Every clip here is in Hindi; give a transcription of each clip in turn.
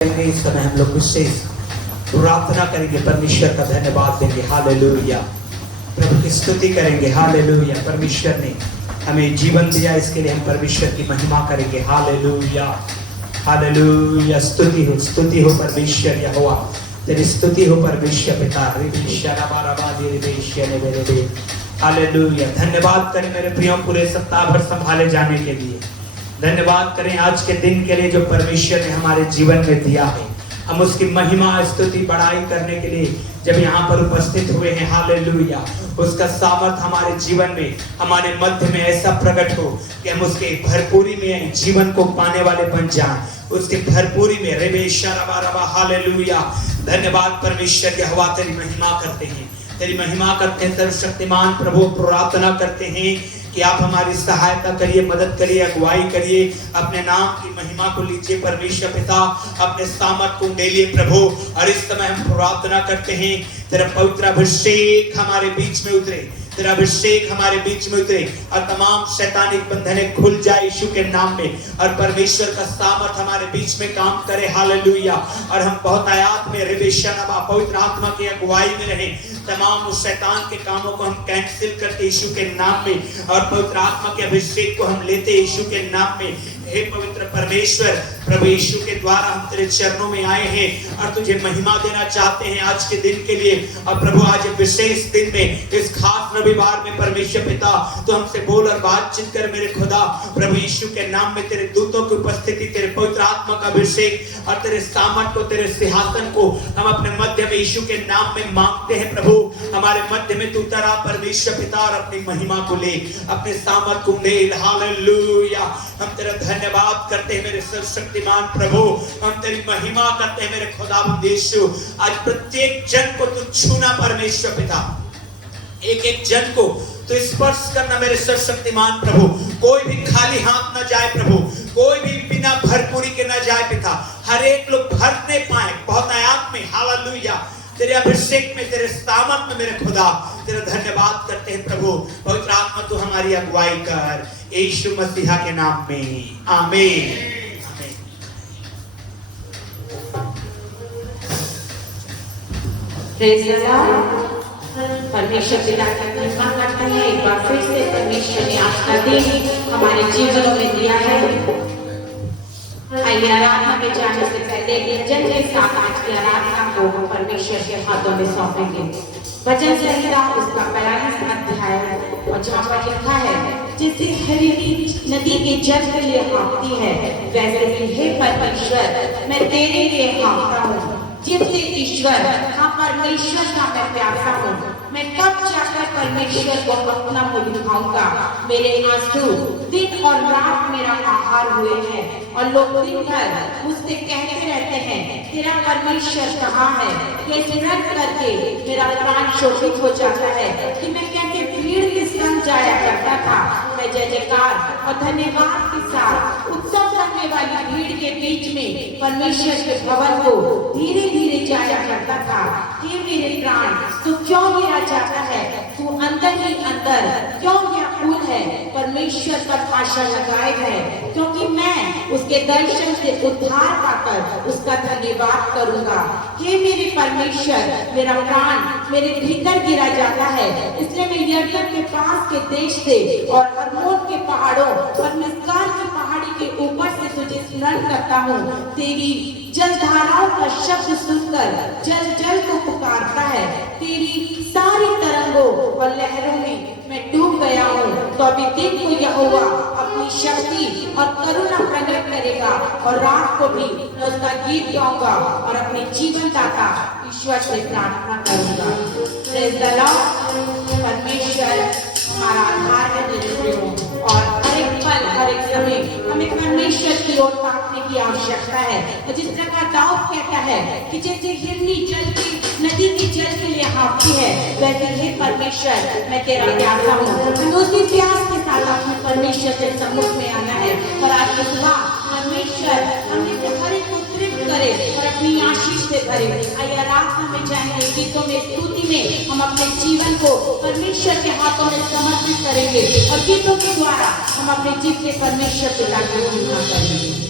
इस समय हम लोग विशेष प्रार्थना करेंगे, परमेश्वर का धन्यवाद देंगे। हालेलुया, प्रभु की स्तुति करेंगे। हालेलुया, परमेश्वर ने हमें जीवन दिया, इसके लिए हम परमेश्वर की महिमा करेंगे। हालेलुया, हालेलुया, स्तुति हो परमेश्वर यहोवा, तेरी स्तुति हो परमेश्वर पिता। हालेलुया, धन्यवाद करें मेरे प्रियो पूरे सप्ताह भर संभाले जाने के लिए। धन्यवाद करें आज के दिन के लिए जो परमेश्वर ने हमारे जीवन में दिया है। हम उसकी महिमा स्तुति बड़ाई करने के लिए जब यहाँ पर उपस्थित हुए हैं। हालेलुया, उसका सामर्थ हमारे जीवन में, हमारे मध्य में ऐसा प्रकट हो कि हम उसके भरपूरी में जीवन को पाने वाले बन जाएं, उसके भरपूरी में रेबेशा रबा रबा। हालेलुया, धन्यवाद परमेश्वर यहोवा, तेरी महिमा करते हैं, तेरी महिमा करते हैं। सर्वशक्तिमान प्रभु प्रार्थना करते हैं कि आप हमारी सहायता करिए, मदद करिए, अगुवाई करिए। अपने नाम की महिमा को लीजिए परमेश्वर पिता, अपने सामर्थ को ले लिए प्रभु। और इस समय हम प्रार्थना करते हैं तेरा पवित्र अभिषेक हमारे बीच में उतरे, तेरा अभिषेक हमारे बीच में उतरे और तमाम शैतानिक बंधने खुल जाए यीशु के नाम में, और परमेश्वर का सामर्थ हमारे बीच में काम करे। हालेलुया, और हम बहुत आयात में रेबेशनबा पवित्र आत्मा की अगुवाई में रहें। तमाम उस शैतान के कामों को हम कैंसिल करते यीशु के नाम में, और पवित्र आत्मा के अभिषेक को हम लेते यीशु के नाम में। हे पवित्र परमेश्वर प्रभु यीशु के द्वारा हम तेरे चरणों में आए हैं और तुझे महिमा देना चाहते हैं आज के दिन के लिए। और प्रभु आज विशेष दिन में, इस खास रविवार में परमेश्वर पिता तो हमसे बोल और बातचीत कर मेरे खुदा। प्रभु यीशु के नाम में तेरे दूतों की उपस्थिति, तेरे पवित्र आत्मा का अभिषेक और तेरे सामर्थ को, तेरे सिंहासन को हम अपने मध्य में यीशु के नाम में मांगते हैं। प्रभु हमारे मध्य में तू उतरा परमेश्वर पिता, और अपनी महिमा को ले, अपने सामर्थ को ले। हालेलुया, हम तेरा धन्यवाद करते हैं मेरे सर्वशक्तिमान प्रभु, हम तेरी महिमा करते हैं मेरे खुदावंद यीशु। आज प्रत्येक जन को तू छूना परमेश्वर पिता, एक एक जन को तो स्पर्श करना मेरे सर्वशक्तिमान प्रभु। कोई भी खाली हाथ न जाए प्रभु, कोई भी बिना भरपूरी के न जाए पिता, हर एक लोग भरने पाए बहुत आयात में। हालेलुया, तेरे अभिषेक में, तेरे सामर्थ में मेरे खुदा तेरा धन्यवाद करते हैं प्रभु। पवित्र आत्मा तू हमारी अगुवाई कर यीशु मसीहा के नाम में, आमीन। Praise the Lord. परमेश्वर पिता की महिमा करते हैं। एक बार फिर से परमेश्वर ने आज का दिन हमारे जीवनों में दिया है। आइए आराधना में जाने से पहले भजन के साथ आज की आराधना को हम परमेश्वर के हाथों में सौंपेंगे। भजन संहिता उसका 42 अध्याय, और जहाँ पर लिखा है, जैसे हरी नदी के जल के लिए हाँफती है, वैसे ही हे परमेश्वर मैं तेरे लिए हाँफता हूँ। जिससे ईश्वर, हाँ परमेश्वर का मैं प्यासा हूँ। मैं कब जाकर परमेश्वर को अपना मुँह दिखाऊंगा। मेरे आंसू दिन और रात मेरा आहार हुए हैं, और लोग दिन भर मुझसे कहते रहते हैं तेरा परमेश्वर कहाँ है। ये स्मरण करके मेरा प्राण शोषित हो जाता है कि मैं कैसे भीड़ के संग जाया करता था। मैं जय जयकार और धन्यवाद के साथ उत्सव करने वाली भीड़ के बीच में परमेश्वर के भवन को धीरे धीरे जाया करता था। हे मेरे प्राण, तू क्यों गिरा जाता है? तू अंदर ही अंदर क्यों व्याकुल है? परमेश्वर पर आशा लगाए है, क्योंकि मैं उसके दर्शन से उद्धार पाकर उसका धन्यवाद करूंगा। हे मेरे परमेश्वर, मेरा प्राण मेरे भीतर गिरा जाता है, इसलिए मैं यरदन के पास के देश से और हर्मोन के पहाड़ों और मिस्गार की पहाड़ी के ऊपर से तुझे स्मरण करता हूँ। तेरी जलधाराओं का शब्द सुनकर जल जल को पुकारता है। तेरी सारी तरंगों और लहरों में मैं डूब गया हूँ। तो अभी दिन को यहोवा अपनी शक्ति और करुणा प्रकट करेगा, और रात को भी मैं उसका गीत गाऊंगा और अपने जीवन दाता ईश्वर से प्रार्थना करूंगा। Praise the Lord. परमेश्वर हमारा आधार है मेरे प्रियो, और हर एक पल हर एक समय हमें परमेश्वर की ओर ताकने की आवश्यकता है। जिस प्रकार दाऊद कहता है कि जैसे हिरनी जल की नदी के जल के लिए हाँफती है, वैसे हे परमेश्वर मैं तेरा प्यासा हूँ। हमें उसी प्यास के साथ अपने परमेश्वर के सम्मुख में आना है, और आज की सुबह परमेश्वर हमें हर एक को तृप्त करे और अपनी आशीष से भरे। आइए आराधना में जाएंगे, गीतों में, स्तुति में हम अपने जीवन को परमेश्वर के हाथों में समर्पित करेंगे, और गीतों के द्वारा हम अपने जीवन के परमेश्वर पिता की महिमा करेंगे।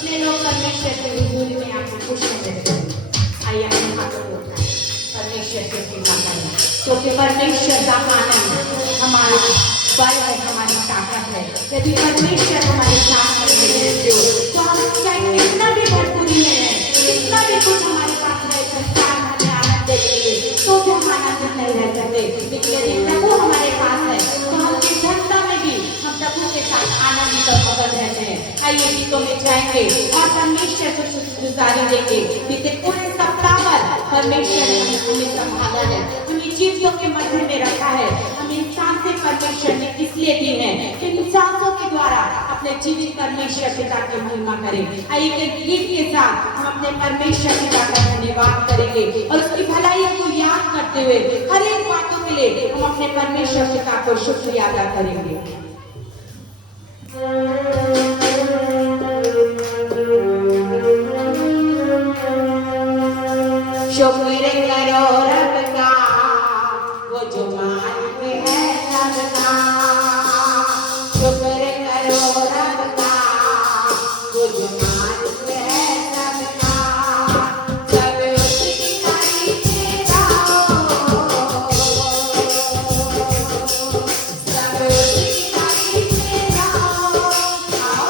कितने लोग परमेश्वर की हुजूरी में आपको खुश रहते हैं? आइए अपने हाथों को उठाएं, परमेश्वर की सेवा करें, क्योंकि परमेश्वर का आनंद हमारा बल है, हमारी ताकत है। यदि परमेश्वर हमारे साथ है तो हम चाहे कितना भी भरपूरी में है, कितना भी कुछ हमारे पास है, संसार हमें आनंद देंगे तो भी हम आनंदित नहीं रह सकते। लेकिन यदि प्रभु हमारे पास है तो हम निर्धनता में भी हम प्रभु के साथ आनंदित और मगन रहते हैं। आइए गीतों में जाएंगे और परमेश्वर को शुक्रगुजारी देंगे। बीते पूरे सप्ताह भर परमेश्वर ने हमें संभाला है, हमें जीवियों के मध्य में रखा है, हमें इंसान से परमेश्वर ने इसलिए दी है कि इंसानों के द्वारा अपने जीवित परमेश्वर पिता की महिमा करें। आइए एक गीत के साथ हम अपने परमेश्वर पिता का धन्यवाद करेंगे और उसकी भलाई को याद करते हुए हर एक बातों के लिए हम अपने परमेश्वर पिता को शुक्रिया अदा करेंगे। शुक्र करो रब का, वो जो मालिक है सबका। शुक्र करो रब का, वो जो मालिक है सबका। सब उसकी तारीफ गाओ, सब उसकी तारीफ गाओ। आओ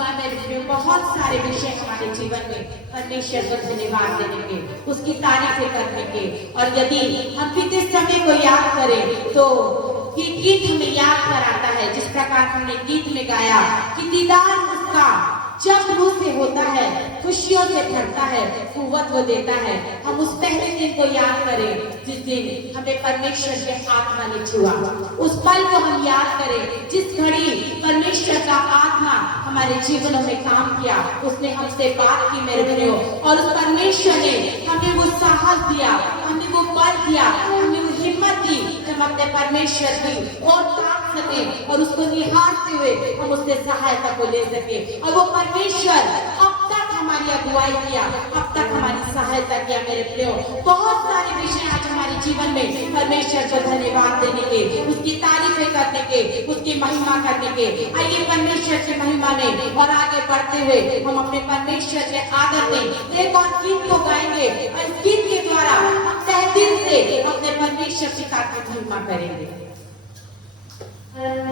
बार में बहुत सारे विषय हमारे जीवन में परमेश्वर को धन्यवाद देने के, उसकी तारीफें करने के, और यदि हम बीते समय को याद करें तो ये गीत हमें याद कराता है, जिस प्रकार हमने गीत में गाया कि दीदार उसका जब मुंह से होता है, खुशियों से भरता है, कुव्वत वो देता है। हम उस पहले दिन को याद करें जिस दिन हमें परमेश्वर के आत्मा ने छुआ। उस पल को हम याद करें जिस घड़ी परमेश्वर का आत्मा हमारे जीवनों में काम किया, उसने हमसे बात की मेरे भाइयों, और उस परमेश्वर ने हमें वो साहस दिया, हमें वो बल दिया, हमें वो हिम्मत दी कि हम अपने परमेश्वर की और ताक सके और उसको निहारते हुए हम उससे सहायता को ले सके। और वो परमेश्वर अब तक हमारी अगुवाई किया, अब तक हमारी सहायता किया मेरे प्रियो। बहुत सारे विषय आज हमारे जीवन में परमेश्वर को धन्यवाद देने के, उसकी तारीफें करने के, उसकी महिमा करने के। आइए परमेश्वर की महिमा में और आगे बढ़ते हुए हम अपने परमेश्वर के आदर में एक और गीत को गाएंगे, और इस गीत के द्वारा हम तहे दिल से अपने परमेश्वर पिता की महिमा करेंगे। Yeah.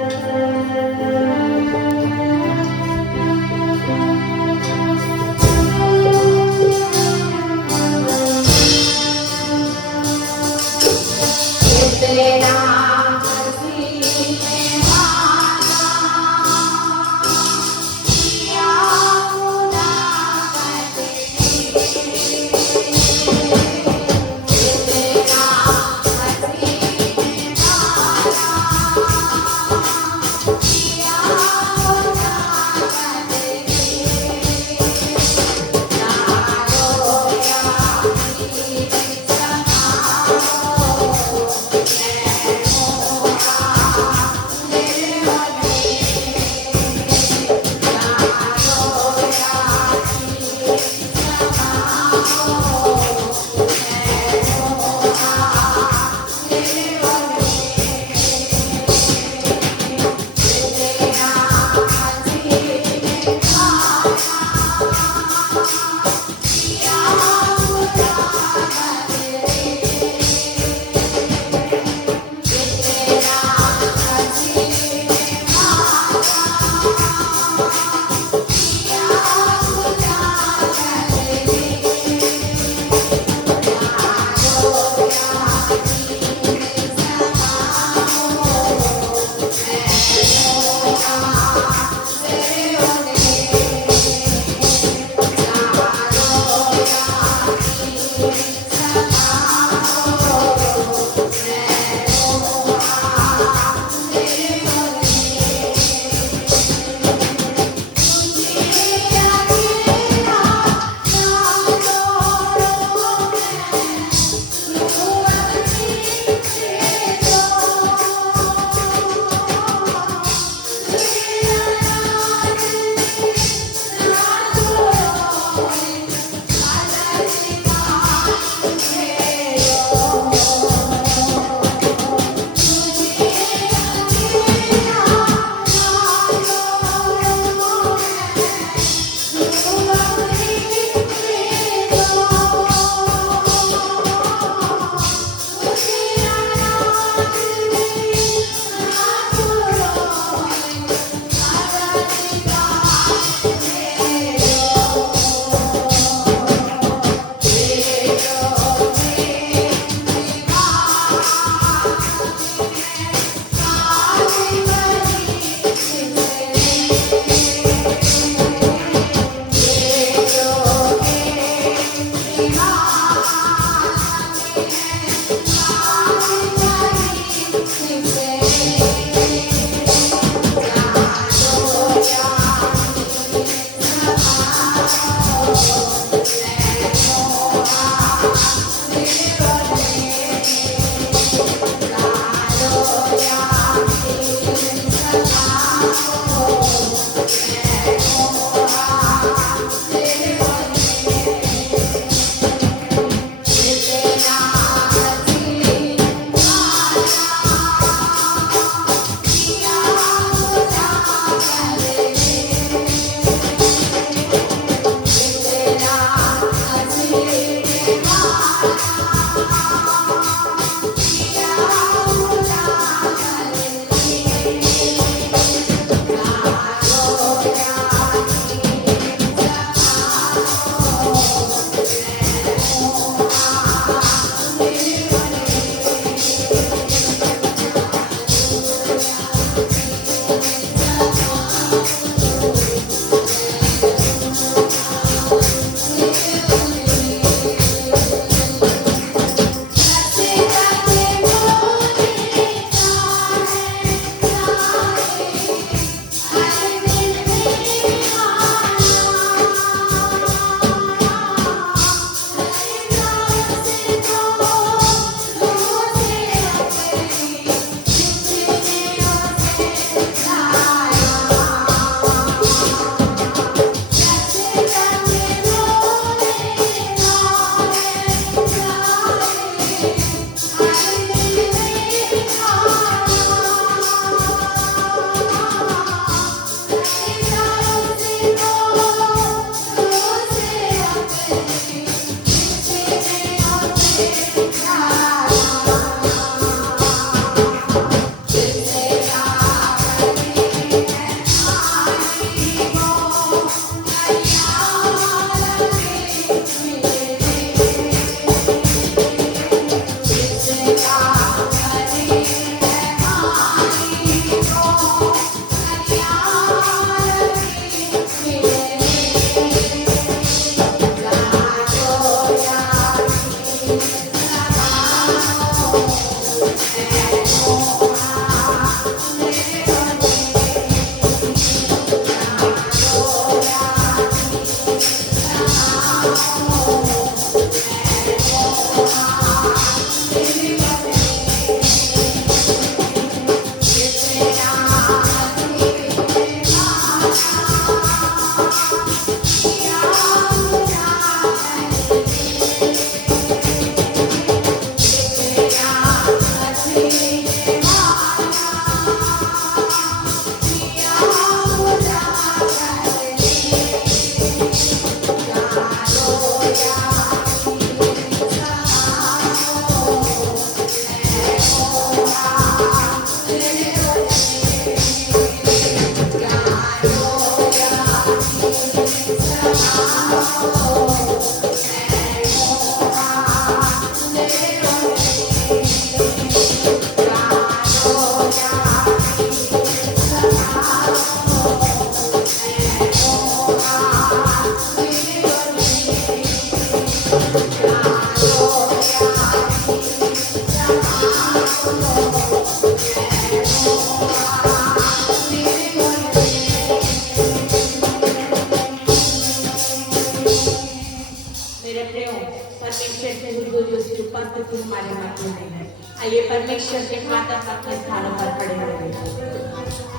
परमेश्वर की हुजूरी उसकी उपस्थिति हमारे मध्य में है। आइए परमेश्वर के आदर अपने स्थानों पर खड़े होंगे।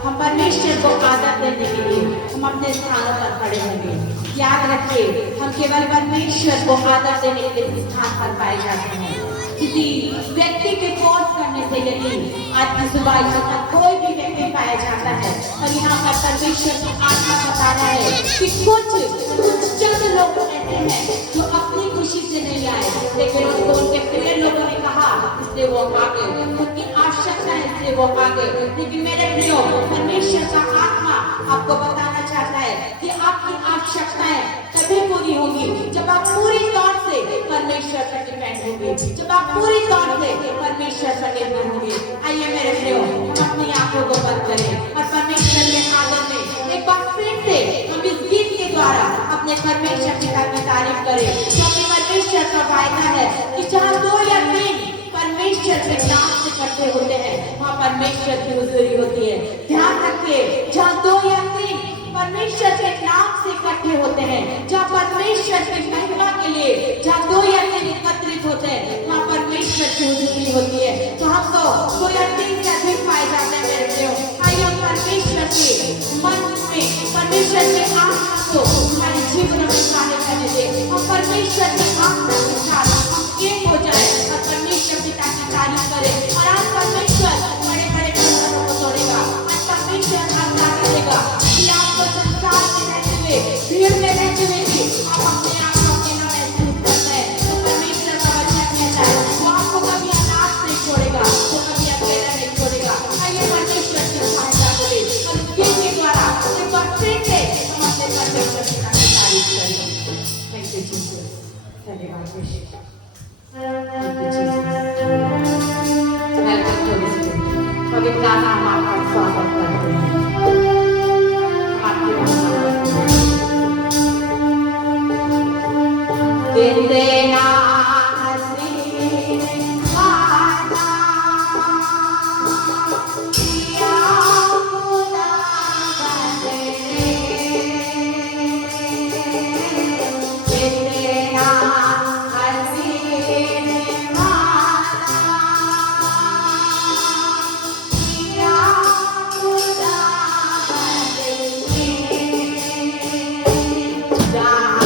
हम परमेश्वर को आदर देने के लिए हम अपने स्थानों पर खड़े होंगे। याद रखिए, हम केवल परमेश्वर को आदर देने के लिए स्थान पर पाए जाते हैं। किसी व्यक्ति के फोर्स करने से यदि आज की सुबह यहाँ पर कोई भी व्यक्ति पाया जाता है और यहाँ पर परमेश्वर की आत्मा बता रहा है कि कुछ चंद लोग ऐसे हैं जो अपनी खुशी से नहीं आए, लेकिन उनको उनके प्रिय लोगों ने कहा इसलिए वो आ गए, उनकी आवश्यकता है इसलिए वो आ गए। लेकिन मेरे प्रियो, परमेश्वर का आत्मा आपको बताना चाहता है कि आपकी आवश्यकताएं तभी पूरी होगी जब आप पूरी तौर से परमेश्वर पर डिपेंड होंगे, जब आप पूरी तौर से परमेश्वर पर निर्भर होंगे। आइए मेरे प्रियो, हम अपनी आंखों को बंद करें और परमेश्वर के आदर में एक बार फिर से हम इस गीत के द्वारा अपने परमेश्वर पिता की तारीफ करें, क्योंकि परमेश्वर का वायदा है कि जहाँ 2 या 3 परमेश्वर के नाम से इकट्ठे होते हैं वहाँ परमेश्वर की हुजूरी होती है। ध्यान रखिए, जहाँ 2 या 3 परमेश्वर के नाम से इकट्ठे होते हैं, जहाँ परमेश्वर की महिमा के लिए जहाँ 2 या 3 एकत्रित होते हैं वहाँ परमेश्वर की हुजूरी होती है। तो हम तो 2 या 3 से अधिक पाए जाते हैं मेरे प्रियो। आइए हम परमेश्वर के मन में परमेश्वर के आत्मा को हमारे जीवन में शामिल करने दें। हम परमेश्वर के आत्मा के साथ हम एक हो जाए और परमेश्वर पिता की तारीफ करें। और आज परमेश्वर बड़े बड़े बंधनों को तोड़ेगा। आज परमेश्वर आज्ञा करेगा कि आपको संसार में रहते हुए, भीड़ में रहते हुए भी आप अपने आप को अकेला महसूस करते हैं, तो परमेश्वर का वचन कहता है वो आपको कभी अनाथ नहीं छोड़ेगा, वो कभी अकेला नहीं छोड़ेगा। आइए परमेश्वर की सहायता करें और इस गीत के द्वारा एक बार फिर से हम अपने परमेश्वर पिता की तारीफ करें। Thank you Jesus. धन्यवाद Yeshu. Thank you Jesus. Welcome holy spirit. पवित्र आत्मा हम आपका स्वागत करते हैं। देना Jado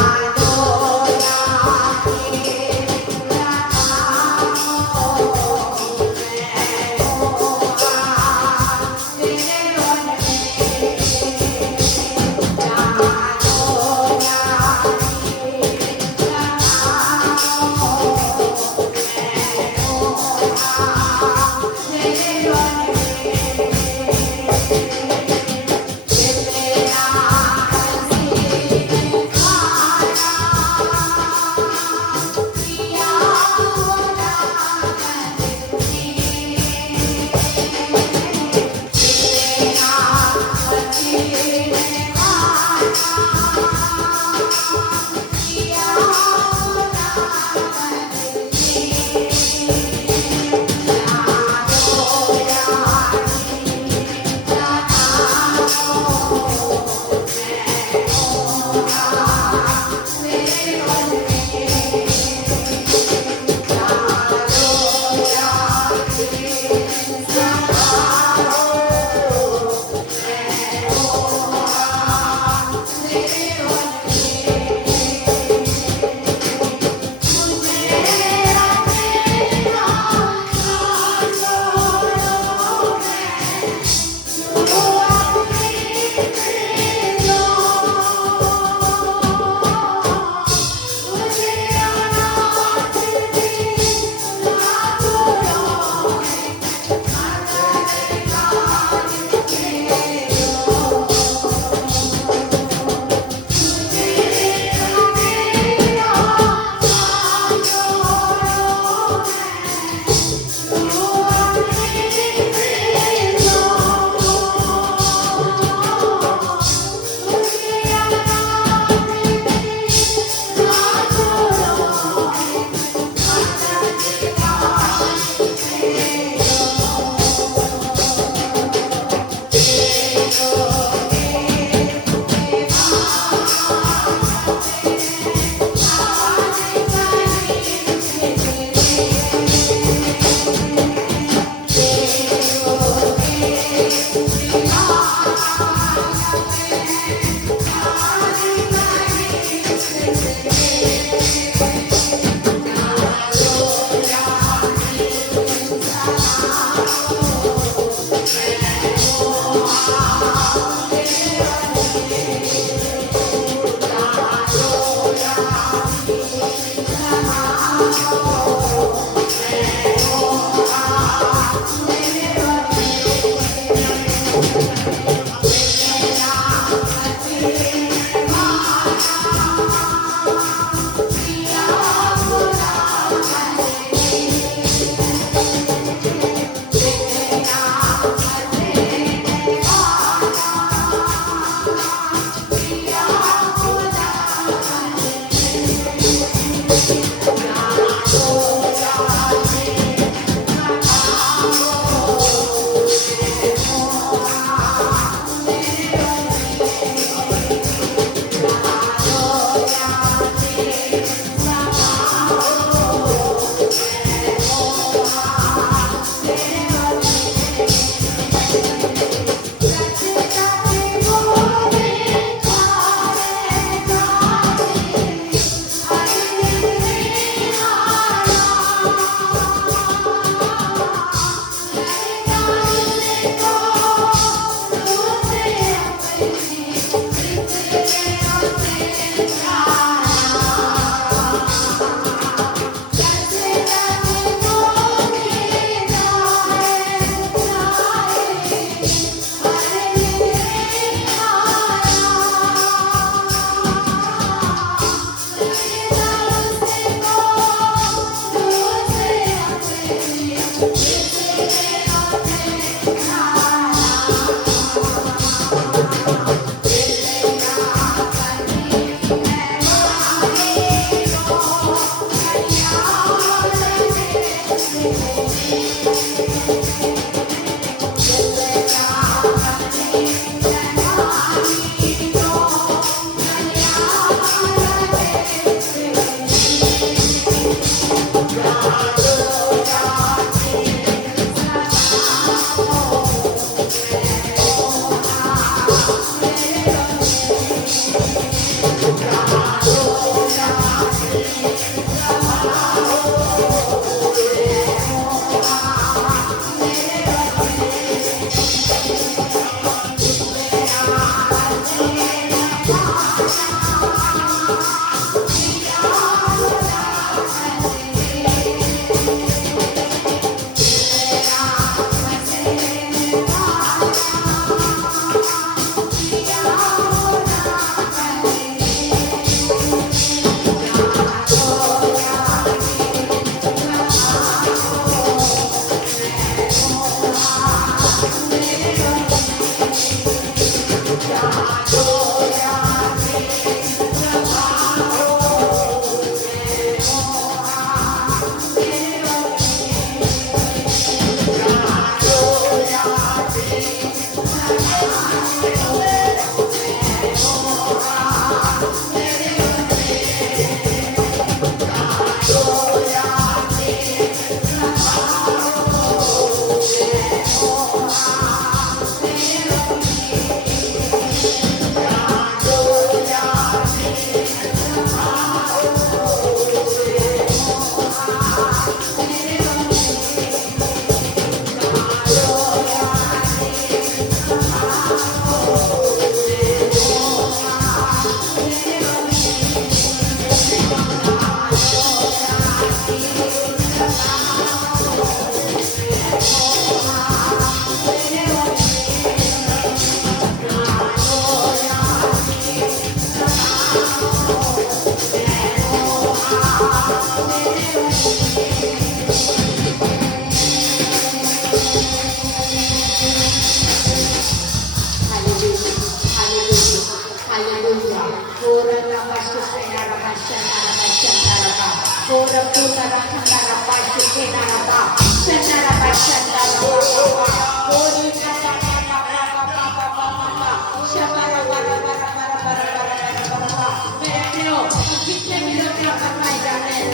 जितने भी लोग यहाँ पर पाए जाते हैं,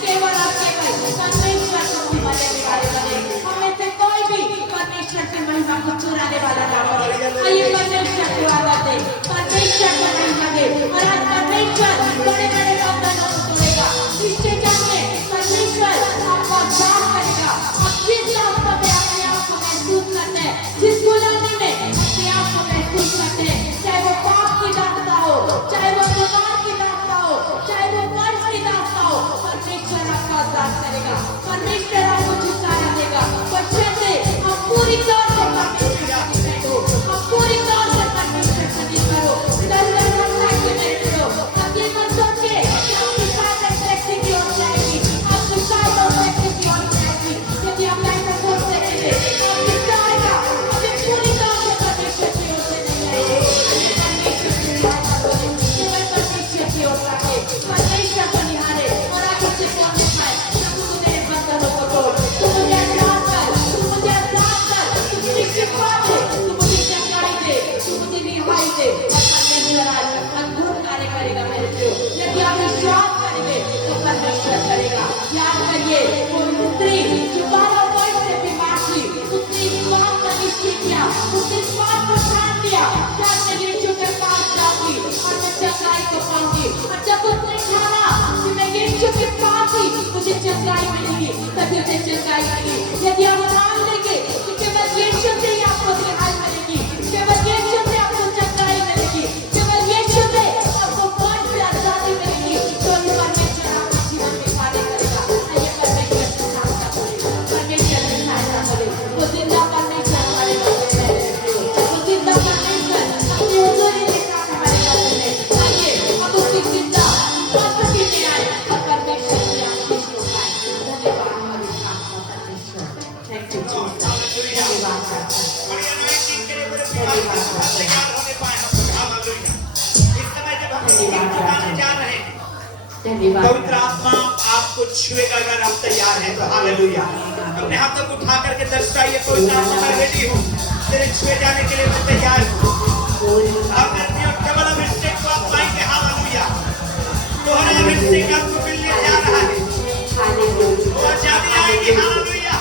केवल और केवल परमेश्वर को महिमा देने वाले बने। हमें से कोई भी परमेश्वर की महिमा को चुराने वाला ना बने। आइए परमेश्वर को आवाज दे, परमेश्वर को महिमा दे। और आज परमेश्वर बड़े बड़े बंधनों को तोड़ेगा। इससे जाने परमेश्वर आपका उद्धार करेगा। आप जिस रास्ते पे अपने आप को महसूस करते हैं, जिस गुलामी में अपने आप को महसूस करते हैं, चाहे वो पाप की रास्ता हो, चाहे वो बीमार की रास्ता हो, चाहे वो कर्ज की रास्ता हो, परमेश्वर आपका उद्धार करेगा। परमेश्वर आपको छुटकारा देगा। बच्चे हम पूरी तौर से परमेश्वर का निकट हो, हम पूरी तौर से परमेश्वर का निकट हो। डर लगता है कि नहीं करो, कभी मत सोचे कि आपकी साथ एक व्यक्ति की ओर जाएगी, आपकी साथ और व्यक्ति की ओर जाएगी। यदि आप ऐसा सोच सकेंगे, आपकी जाएगा, कभी पूरी तौर से परमेश्वर की ओर से नहीं आएगी। परमेश्वर की सहायता करें, केवल परमेश्वर की ओर ताके, परमेश्वर को निहारे और आगे से बोलने पाए। प्रभु तू मेरे बंधनों को तोड़, तू मुझे आजाद कर, तू मुझे आजाद कर, तू मुझे शिफा दे, तू मुझे चंगाई दे, तू मुझे रिहाई दे। और परमेश्वर आज अद्भुत कार्य करेगा मेरे प्रियो। यदि आप विश्वास करेंगे तो परमेश्वर करेगा। याद करिए वो स्त्री जो 12 वर्ष से बीमार थी, उसने विश्वास का निश्चय किया, उसने विश्वास को ठान लिया कि आज मैं यीशु के पास जाऊंगी और मैं चंगाई को पाऊंगी। और जब उसने ठाना कि मैं यीशु के पास ही मुझे चंगाई मिलेगी, तभी उसे चंगाई मिली। यदि आप मान लेंगे कि केवल यीशु से ही आपको रिहाई मिलेगी, केवल यीशु से आपको चंगाई मिलेगी, केवल यीशु से आपको मौत से आजादी मिलेगी, तो ही परमेश्वर आपके जीवन में कार्य करेगा। आइए परमेश्वर की सहायता करें, परमेश्वर की सहायता करें। वो जिंदा परमेश्वर हमारे मध्य में है, वो जिंदा परमेश्वर अपनी हुजूरी के साथ हमारे मध्य में। आइए अब उसकी जिंदा वापसी में आए और परमेश्वर की आशीष को पाएं। धन्यवाद हमारे साथ परमेश्वर। Thank you Jesus. धन्यवाद करते हैं, धन्यवाद करते हैं, धन्यवाद। पवित्र आत्मा आपको छुएगा अगर आप तैयार हैं तो हालेलुया। अपने हाथों को उठा करके दर्शाइए, पवित्र आत्मा मैं रेडी हूँ, तेरे छुए जाने के लिए मैं तैयार हूँ। आप केवल अभिषेक को आप पाएंगे, हालेलुया। तोहरा अभिषेक आपको मिलने जा रहा है, वो आजादी आएगी, हालेलुया।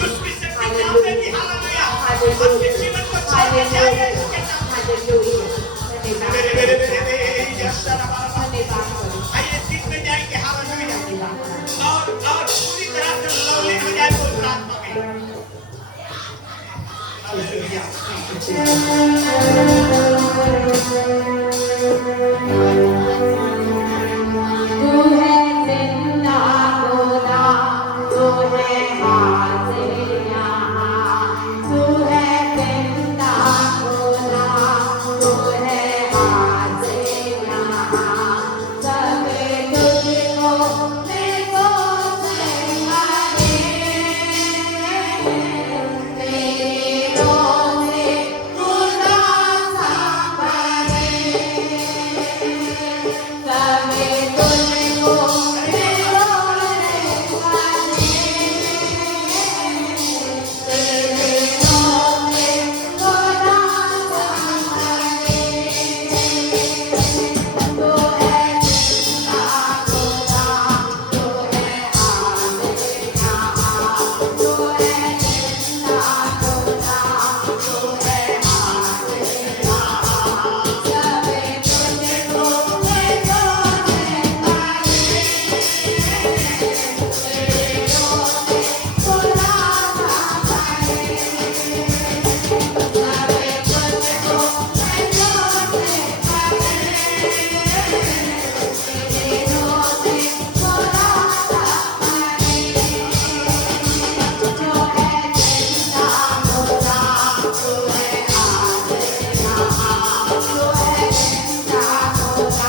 दुष्ट की शक्ति जाएगी, हालेलुया। आपके जीवन को छोड़ के जाएगा इसके नाम। मेरे मेरे मेरे आइए सीट में जाएंगे, हालेलुया। और पूरी तरह से लवलीन हो जाए पवित्र आत्मा में, हालेलुया। तू है जिंदा खुदा, तू है हाज़िर यहाँ। तू है जिंदा खुदा, तू है हाज़िर यहाँ। सब तुझको देखो सिंगारे, तेरे रोज़े खुदा संभरे। सब तुझको देखो सिंगारे, तेरे रोज़े खुदा संभरे। तू है जिंदा खुदा, तू है हाज़िर यहाँ। तू है जिंदा खुदा,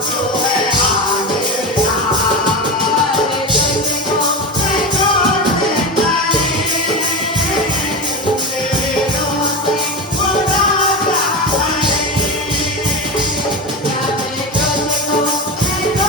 तू है हाज़िर यहाँ। सब तुझको देखो सिंगारे, तेरे रोज़े खुदा संभरे। सब तुझको देखो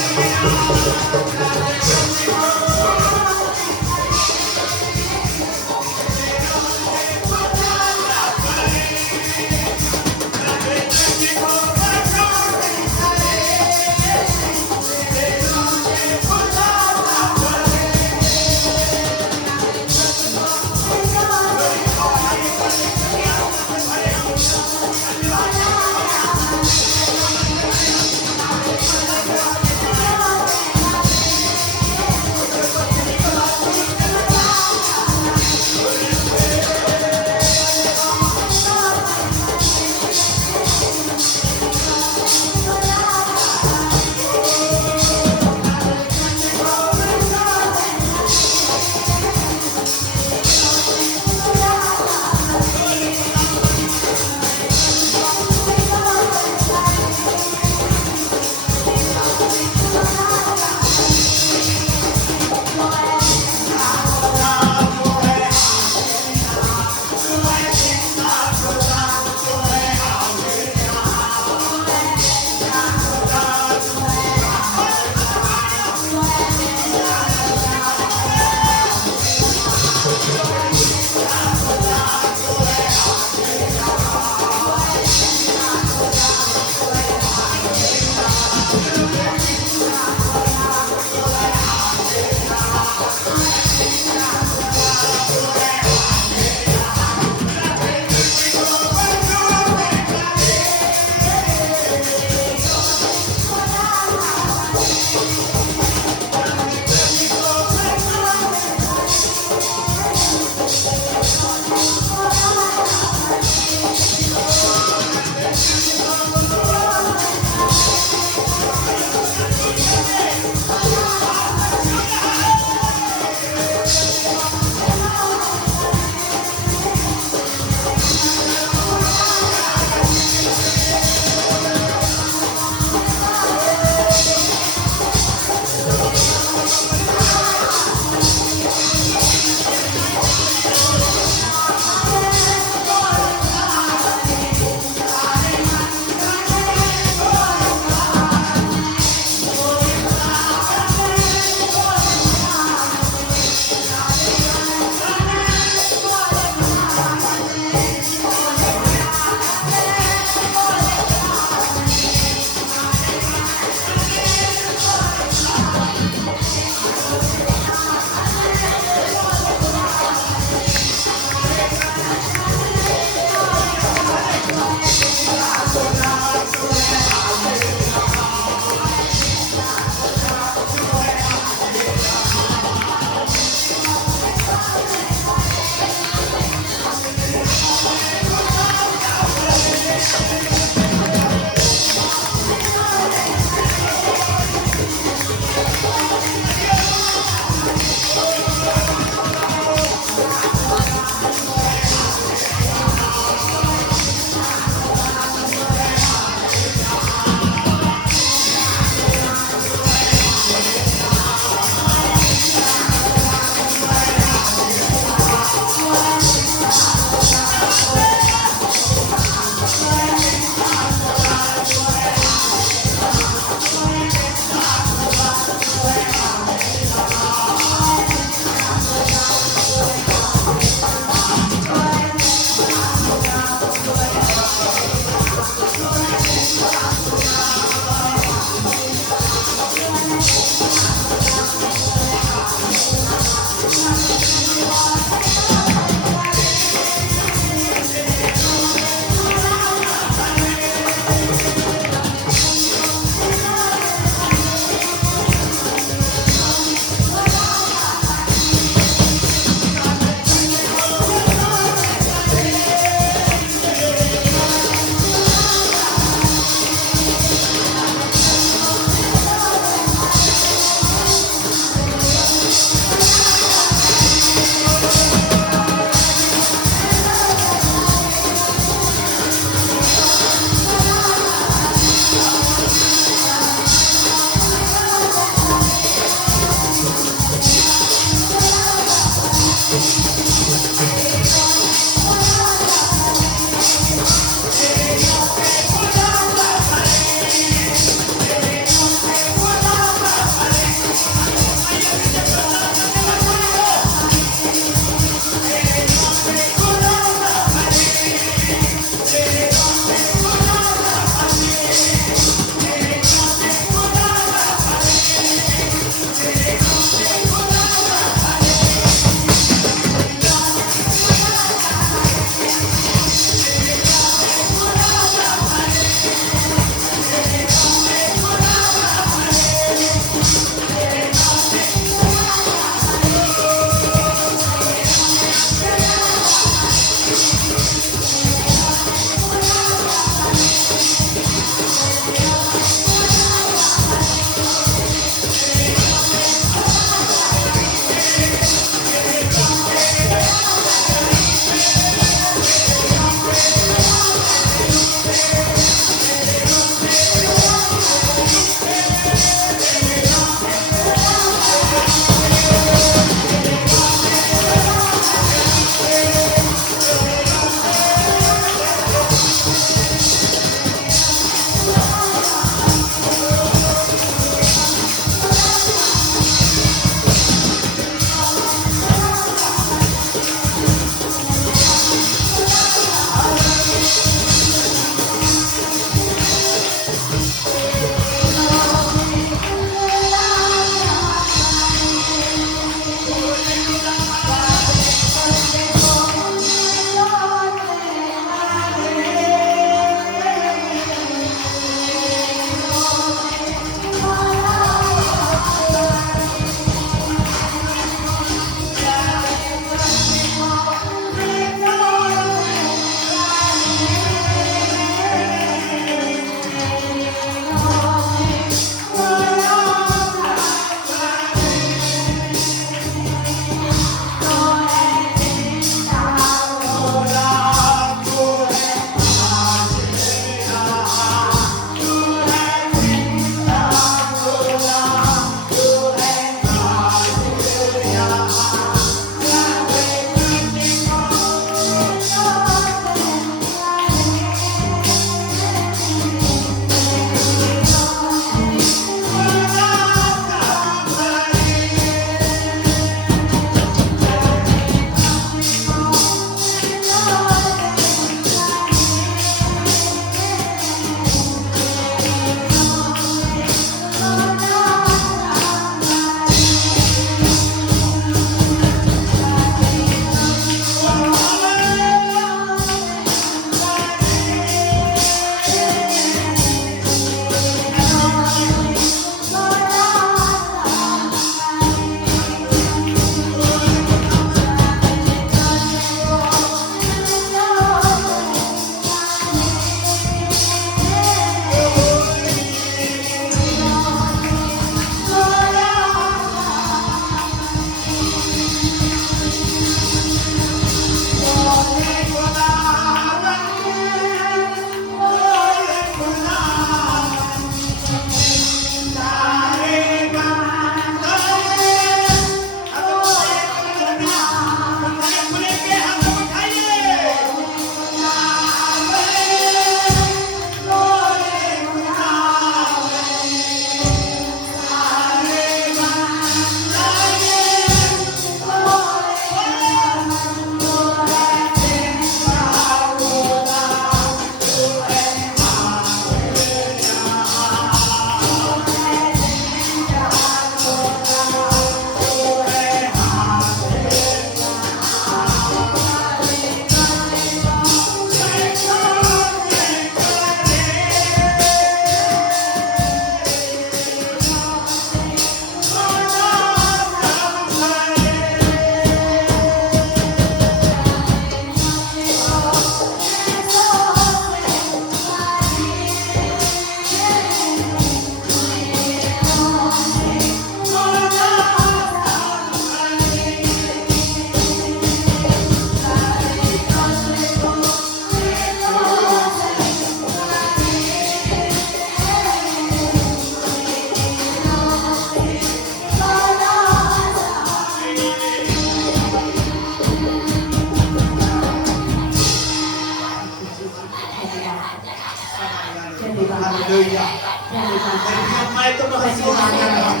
मैं तो महसूस कर रहा हूँ।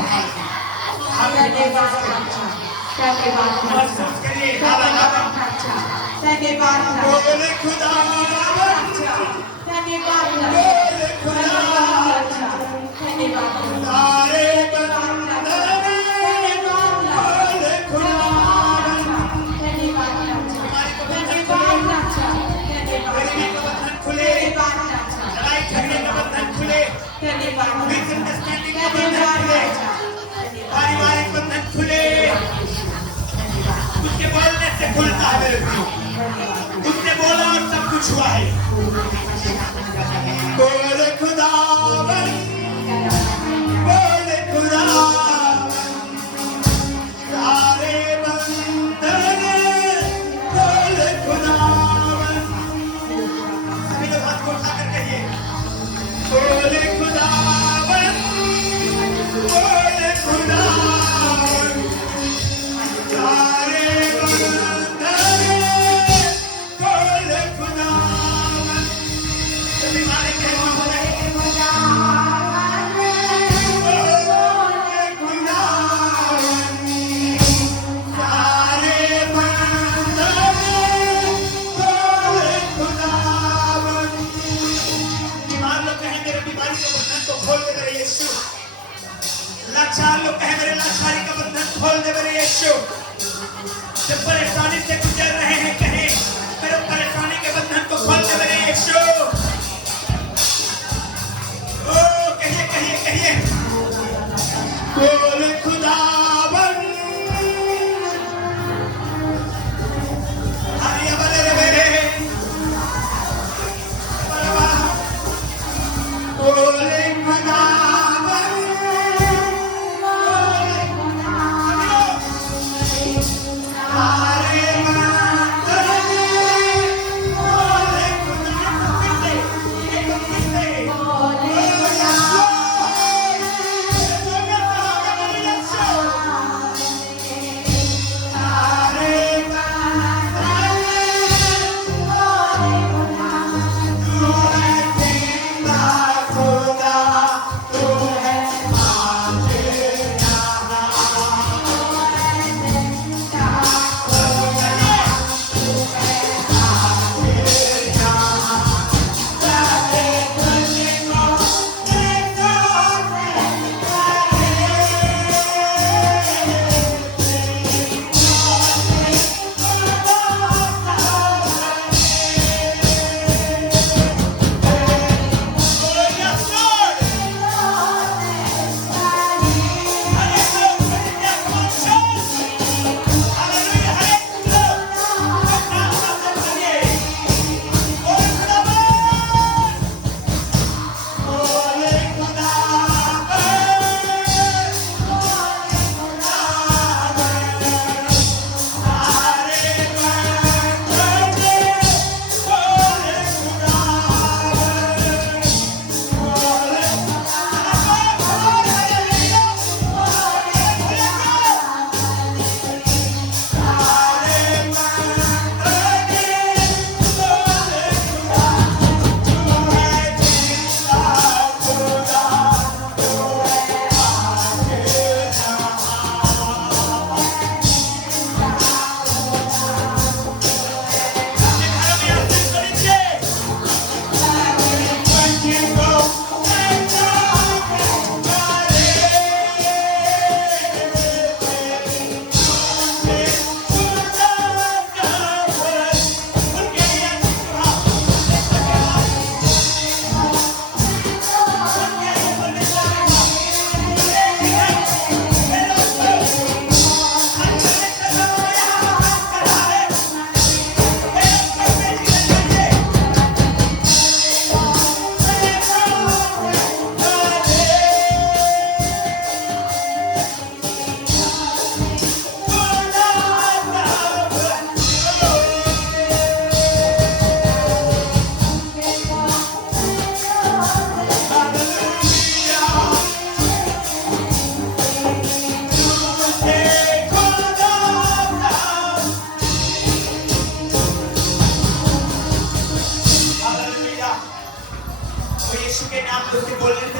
महसूस करिए। बोले खुदा, बोले खुदा, तारे बंदर, बोले खुदा, गरीबी का बंधन खुले, लड़ाई झगड़े का बंधन खुले, मिसअंडरस्टैंडिंग का बंधन खुले, पारिवारिक बंधन खुले। उसके बोलने से खुलता है मेरे प्रियो। उसने बोला और सब कुछ हुआ है। बोले खुदावन, बोले खुदावन, सारे बंधन, बोले खुदावन। सभी लोग हाथ को उठाकर कहिए, बोले खुदावन, बोले खुदावन, सारे बंधन, बोले खुदावन। सभी मालिक के नाम हो रहे हैं। बोले खुदावन, सारे बंधन, बोले खुदावन। बीमार लोग कहें मेरे बीमारी का बंधन तो खोल दे मेरे यीशु। लाचार लोग कहें मेरे लाचारी का बंधन खोल दे मेरे यीशु। जब परेशानी से गुजर रहे हैं कहें मेरे परेशानी के बंधन को खोल दे मेरे यीशु। ओ कहिए कहिए कहिए, बोले खुदावन, हरिया बले रे मेरे बलवा, बोले खुदावन, बोले खुदावन, सारे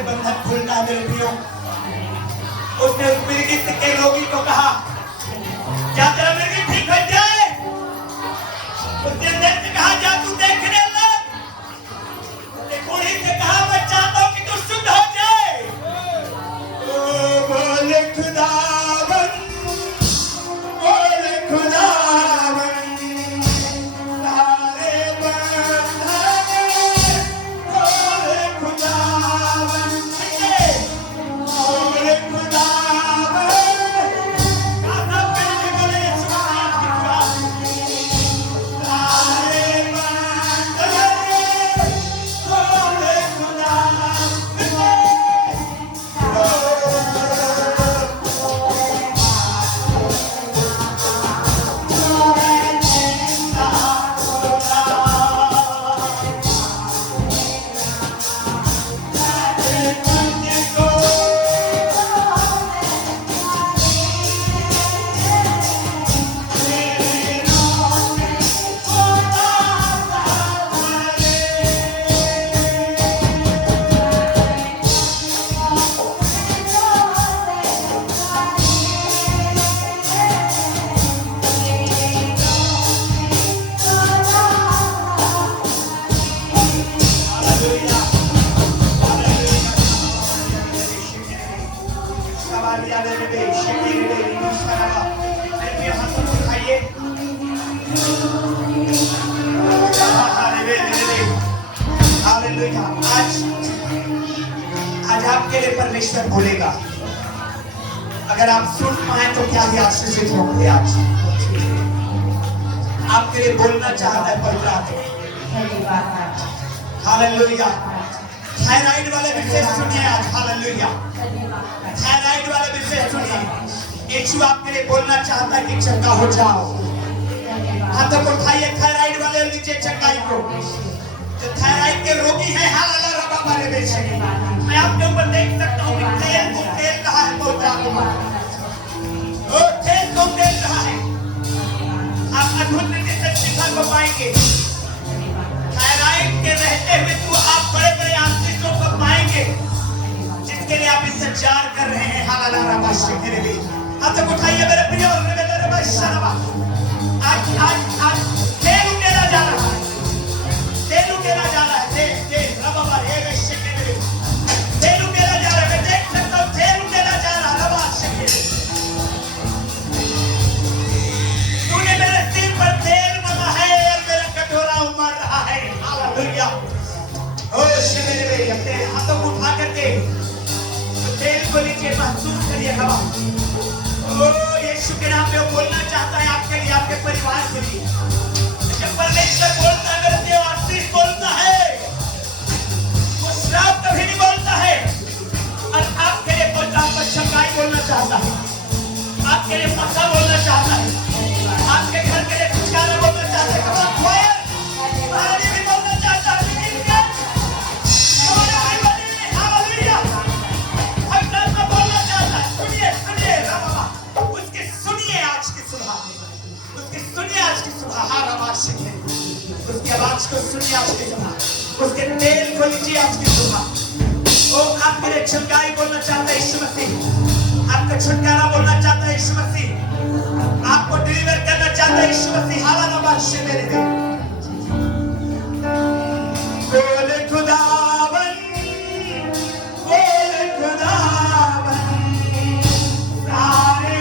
बंधन खुलता है मेरे प्रियो। उसने उस मिर्गी के रोगी को कहा, क्या तेरा मिर्गी ठीक हो जाए? उसने अंदर से कहा, जा तू देखने लग। बूढ़ी से कहा, मैं चाहता हूं कि तू शुद्ध हो जाए। ओ बोले खुदावन, बोले खुदावन, सारे बंधन, बोले खुदावन, बोले खुदावन। गाना पहले बोले यीशु सारे बंधन, बोले खुदावन। आज आपके लिए परमेश्वर बोलेगा, अगर आप सुन पाए तो क्या ही आशीषित होंगे। आज आपके लिए बोलना चाहता है पवित्र आत्मा। हालेलुया। थायराइड वाले विषय सुनिए आज। हालेलुया। थायराइड वाले विषय सुनिए। यीशु आपके लिए बोलना चाहता है कि चंगा हो जाओ। हाथों को उठाइए थायराइड वाले नीचे चंगाई को। जो थायराइड के रोगी हैं, हालेलुया रबा वाले बेचे, मैं आपके ऊपर देख सकता हूँ कि तेल को तेल रहा है बहुत ज्यादा। वो तेल को तेल रहा है। आप अद्भुत रीति से शिक्षा को पाएंगे। थायराइड के रहते हुए तो आप बड़े बड़े आशीषों को पाएंगे, जिसके लिए आप इंतजार कर रहे हैं। हालेलुया रबा शेखरे बे। हाथों को उठाइए मेरे प्रिय और मेरे रबा शरबा। आज आज आज तेल उठेला जा रहा है। तेल उठेला जा रहा है। तेल रबा वाले शेखरे बे। तेल उठेला जा रहा है। मैं देख सकता हूँ तेल उठेला जा रहा है। रबा शेखरे। तूने मेरे सिर पर तेल मला है और मेरा कटोरा उमड़ रहा है। हालेलुया। ओ शेखरे बे, अपने हाथों को उठा करके तेल को नीचे महसूस करिए। हवा यीशु के नाम में वो बोलना चाहता है आपके लिए, आपके परिवार के लिए। जब परमेश्वर बोलता है मेरे लिए, आशीष बोलता है, वो श्राप कभी नहीं बोलता है। और आपके लिए बोलता है, चंगाई बोलना चाहता है, आपके लिए मसा बोलना चाहता है, आपके घर के लिए छुटकारा बोलना चाहता है। तुम्हारे लिए भी बोलना चाहता है। उसकी आवाज को सुनिए आज की सुबह। उसके तेल को लीजिए आज की सुबह। वो आपके लिए चंगाई बोलना चाहता है यीशु मसीह। आपका छुटकारा बोलना चाहता है यीशु मसीह। आपको डिलीवर करना चाहता है यीशु मसीह। हालेलुया से मेरे लिए बोले खुदावन, बोले खुदावन, सारे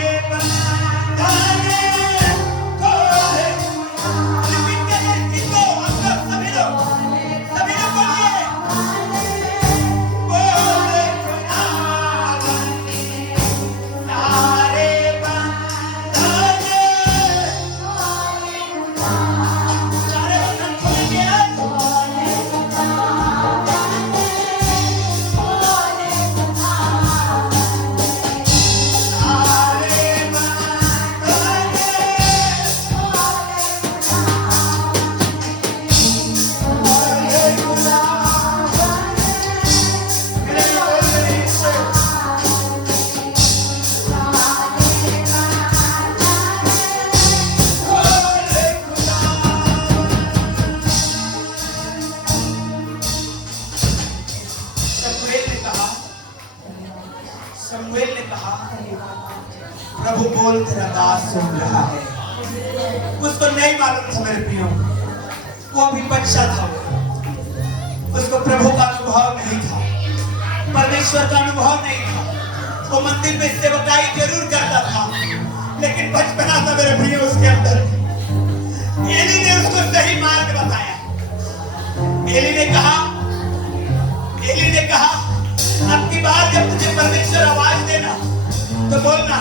शमूएल ने कहा, प्रभु बोल तेरा दास सुन रहा है। उसको नहीं मालूम था मेरे प्रियो, वो अभी बच्चा था, उसको प्रभु का अनुभव नहीं था, परमेश्वर का अनुभव नहीं था। वो मंदिर में सेवकाई जरूर करता था, लेकिन बचपना था मेरे प्रियो उसके अंदर। एली ने उसको सही मार्ग बताया। एली ने कहा अब की बार जब तुझे परमेश्वर आवाज देना तो बोलना,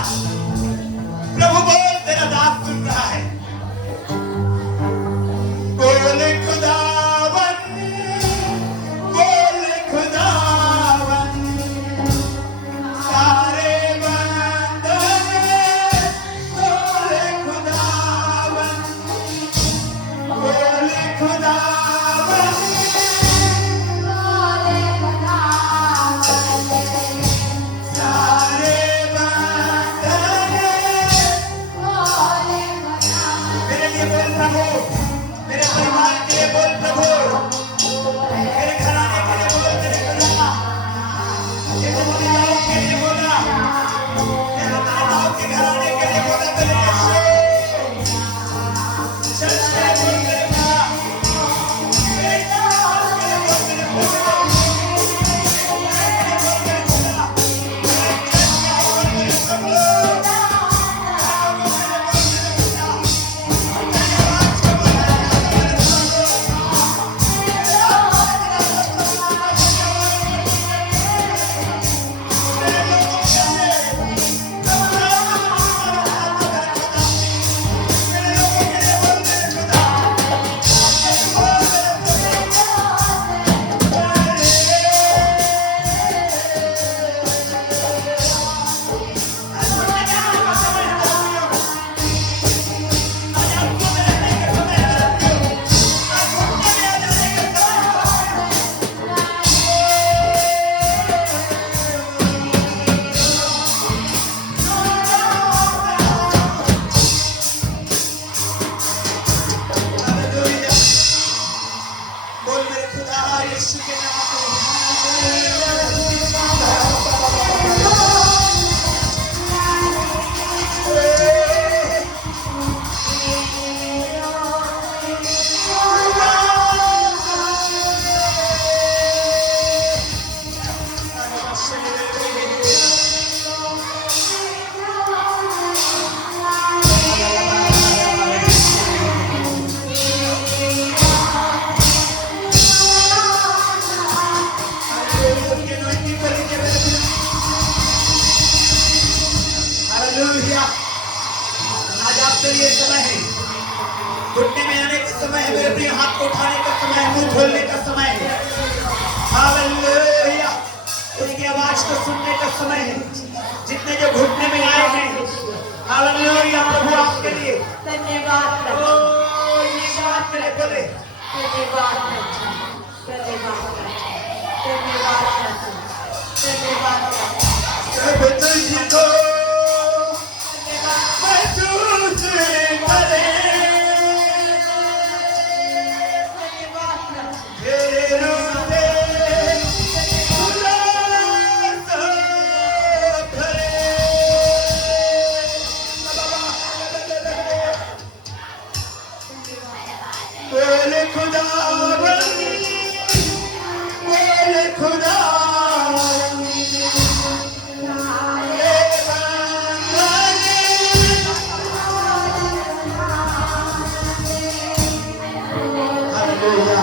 प्रभु बोल तेरा दास सुन रहा है। बोल खुदावन, बोल खुदावन, सारे बंदर बोल खुदावन, बोल खुदावन, सारे बंदर। मेरे लिए बोल प्रभु, मेरे परिवार के लिए बोल प्रभु, मेरे घराने के लिए बोल तेरे खुदा, ये तो महिलाओं के लिए बोला, मेरे महिलाओं के घराने के लिए बोला तेरे यीशु। चल चल बोल तेरे खुदा, मेरे घराने के लिए बोल तेरे खुदा, आज आपके लिए समय है, घुटने में आने का समय है मेरे प्रिय, हाथ को उठाने का समय है, मुंह खोलने का समय है। हालेलुया, उसकी आवाज को सुनने का समय है। जितने जो घुटने में आए हैं, हालेलुया, प्रभु आपके लिए धन्यवाद बोले बोले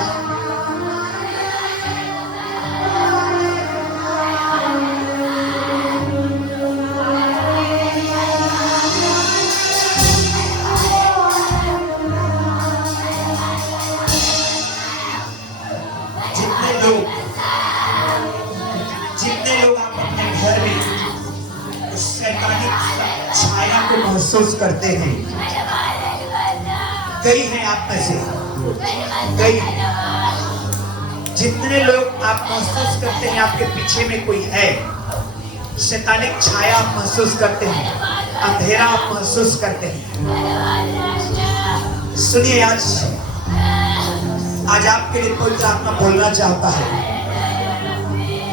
जितने लोग आप अपने घर में उस शैतानी छाया को महसूस करते हैं, कई हैं आप में से, कई जितने लोग आप महसूस करते हैं आपके पीछे में कोई है, शैतानिक छाया आप महसूस करते हैं, अंधेरा आप महसूस करते हैं। सुनिए, आज आपके लिए पवित्र आत्मा बोलना चाहता है।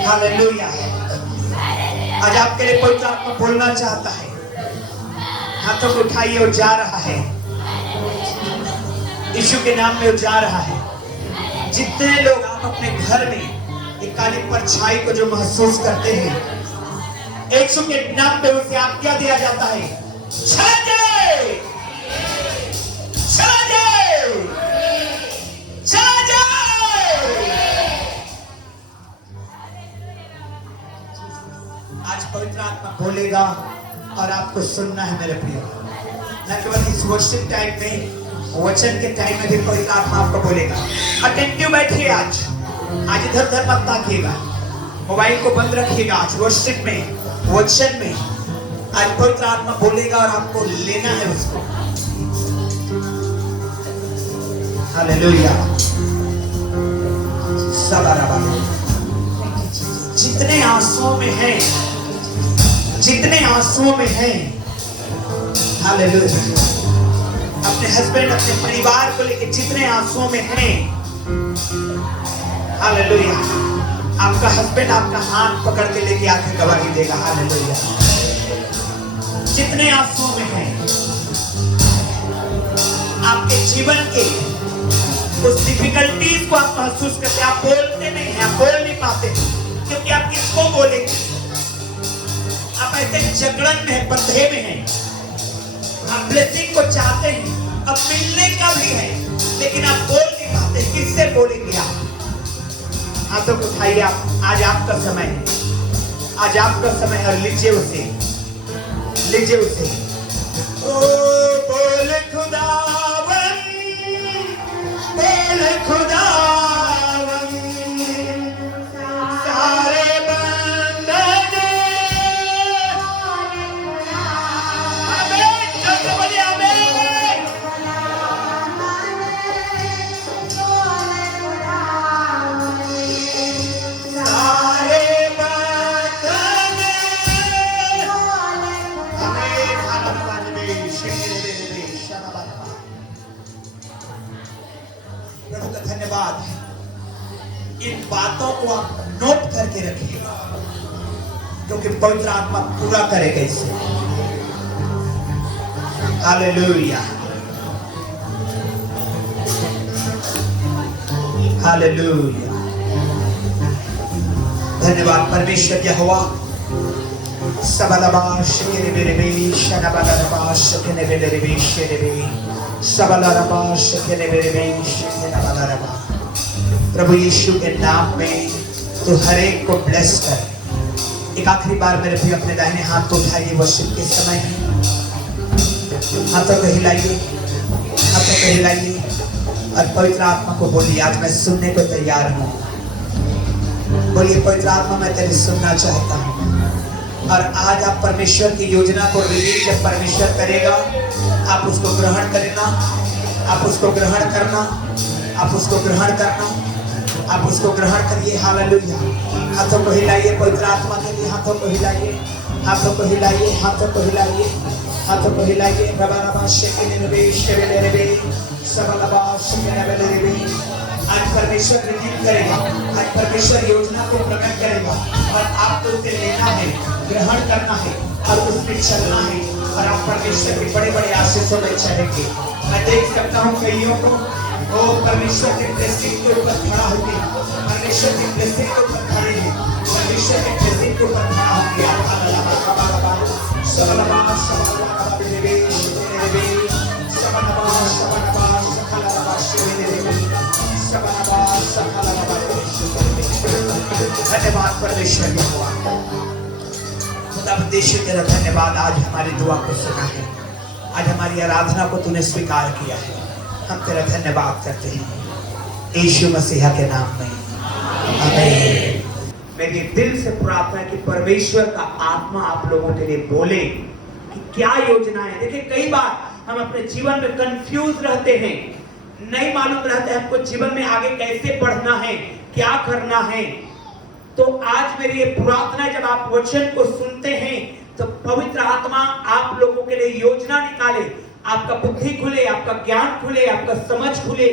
हालेलुया। आज आपके लिए पवित्र आत्मा बोलना चाहता है। हाथों को उठाइए और जा रहा है, यीशु के नाम में जा रहा है। जितने लोग आप अपने घर में एक काली परछाई को जो महसूस करते हैं, यीशु के नाम पे उसे आज्ञा दिया जाता है, चला जाए, चला जाए, चला जाए। आज पवित्र आत्मा बोलेगा और आपको सुनना है मेरे प्रिय। न केवल इस वर्शिप टाइम में, वचन के टाइम में भी पवित्र आत्मा आपको बोलेगा। अटेंटिव बैठिए आज इधर उधर मत ताकिएगा, मोबाइल को बंद रखिएगा। आज वर्शिप में, वचन में आज पवित्र आत्मा बोलेगा और आपको लेना है उसको। हालेलुया। जितने आंसुओं में हैं, जितने आंसुओं में हैं, हालेलुया, अपने हस्बैंड, अपने परिवार को लेकर जितने आंसुओं में हैं, हालेलुया, आपका हस्बैंड आपका हाथ पकड़ के लेके आके गवाही देगा। हालेलुया। जितने आंसुओं में हैं, आपके जीवन के उस डिफिकल्टीज को आप महसूस करते हैं, आप बोलते नहीं हैं, आप बोल नहीं पाते क्योंकि आप किसको बोलेंगे? आप ऐसे जगड़न में हैं, बंधे में हैं। आप ब्लेसिंग को चाहते हैं, अब मिलने का भी है, लेकिन आप बोल नहीं पाते, किससे बोलेंगे आप? हाथों को उठाइए। आप आज आपका समय है, आज आपका समय है, और लीजिए उसे, लीजिए उसे। ओ बोल खुदावन, बोल खुदावन, सारे बंदे, आमीन, जल्दी बोलिए आमीन। सारे बंदे, आमीन, हालेलुया, प्रभु का धन्यवाद। इन बातों को आप नोट करके रखिएगा, क्योंकि पवित्र आत्मा पूरा करेगा इसे। Hallelujah, hallelujah. धन्यवाद परमेश्वर यहोवा। सबलबाश के बेरेबे शनबलबाश के बेरेबे शेरेबे सबलबाश के बेरेबे शनबलबा। प्रभु यीशु के नाम में तो हर एक को ब्लेस कर। एक आखिरी बार मेरे भी अपने दाहिने हाथ को उठाइए वर्शिप के समय में, हाथों को हिलाइए, हाथों को हिलाइए और पवित्र आत्मा को बोलिए, आज मैं सुनने को तैयार हूँ। बोलिए, पवित्र आत्मा मैं तेरी सुनना चाहता हूँ। और आज आप परमेश्वर की योजना को रिलीज जब परमेश्वर करेगा, आप उसको ग्रहण करना, आप उसको ग्रहण करना, आप उसको ग्रहण करना, आप उसको ग्रहण करिए। हालेलुया। हाथों को हिलाइए पवित्र आत्मा के लिए, हाथों को हिलाइए, हाथों को हिलाइए, हाथों को हिलाइए, हाथों को हिलाइए। रबारबा शेके निवेश के बेलेबे सबलबा शेके बेलेबे। आज परमेश्वर रिलीज करेगा, आज परमेश्वर योजना को प्रकट करेगा और आपको उसे लेना है, ग्रहण करना है और उसमें चलना है, और आप परमेश्वर के बड़े बड़े आशीषों में चलेंगे। मैं देख सकता हूँ कईयों को वो परमेश्वर के ब्लेसिंग के ऊपर खड़ा होंगे, परमेश्वर की ब्लेसिंग के ऊपर खड़े हैं, परमेश्वर के ब्लेसिंग के ऊपर खड़ा होंगे। धन्यवाद परमेश्वर यहोवा, खुदा परमेश्वर तेरा धन्यवाद। आज हमारी दुआ को सुना है, आज हमारी आराधना को तूने स्वीकार किया है, हम तेरा धन्यवाद करते हैं यीशु मसीह के नाम में, आमीन। मेरी दिल से प्रार्थना है कि परमेश्वर का आत्मा आप लोगों के लिए बोले कि क्या योजना है। देखिए, कई बार हम अपने जीवन में कंफ्यूज रहते हैं, नहीं मालूम रहता है हमको जीवन में आगे कैसे बढ़ना है, क्या करना है। तो आज मेरी ये प्रार्थना, जब आप वचन को सुनते हैं तो पवित्र आत्मा आप लोगों के लिए योजना निकाले, आपका बुद्धि खुले, आपका ज्ञान खुले, आपका समझ खुले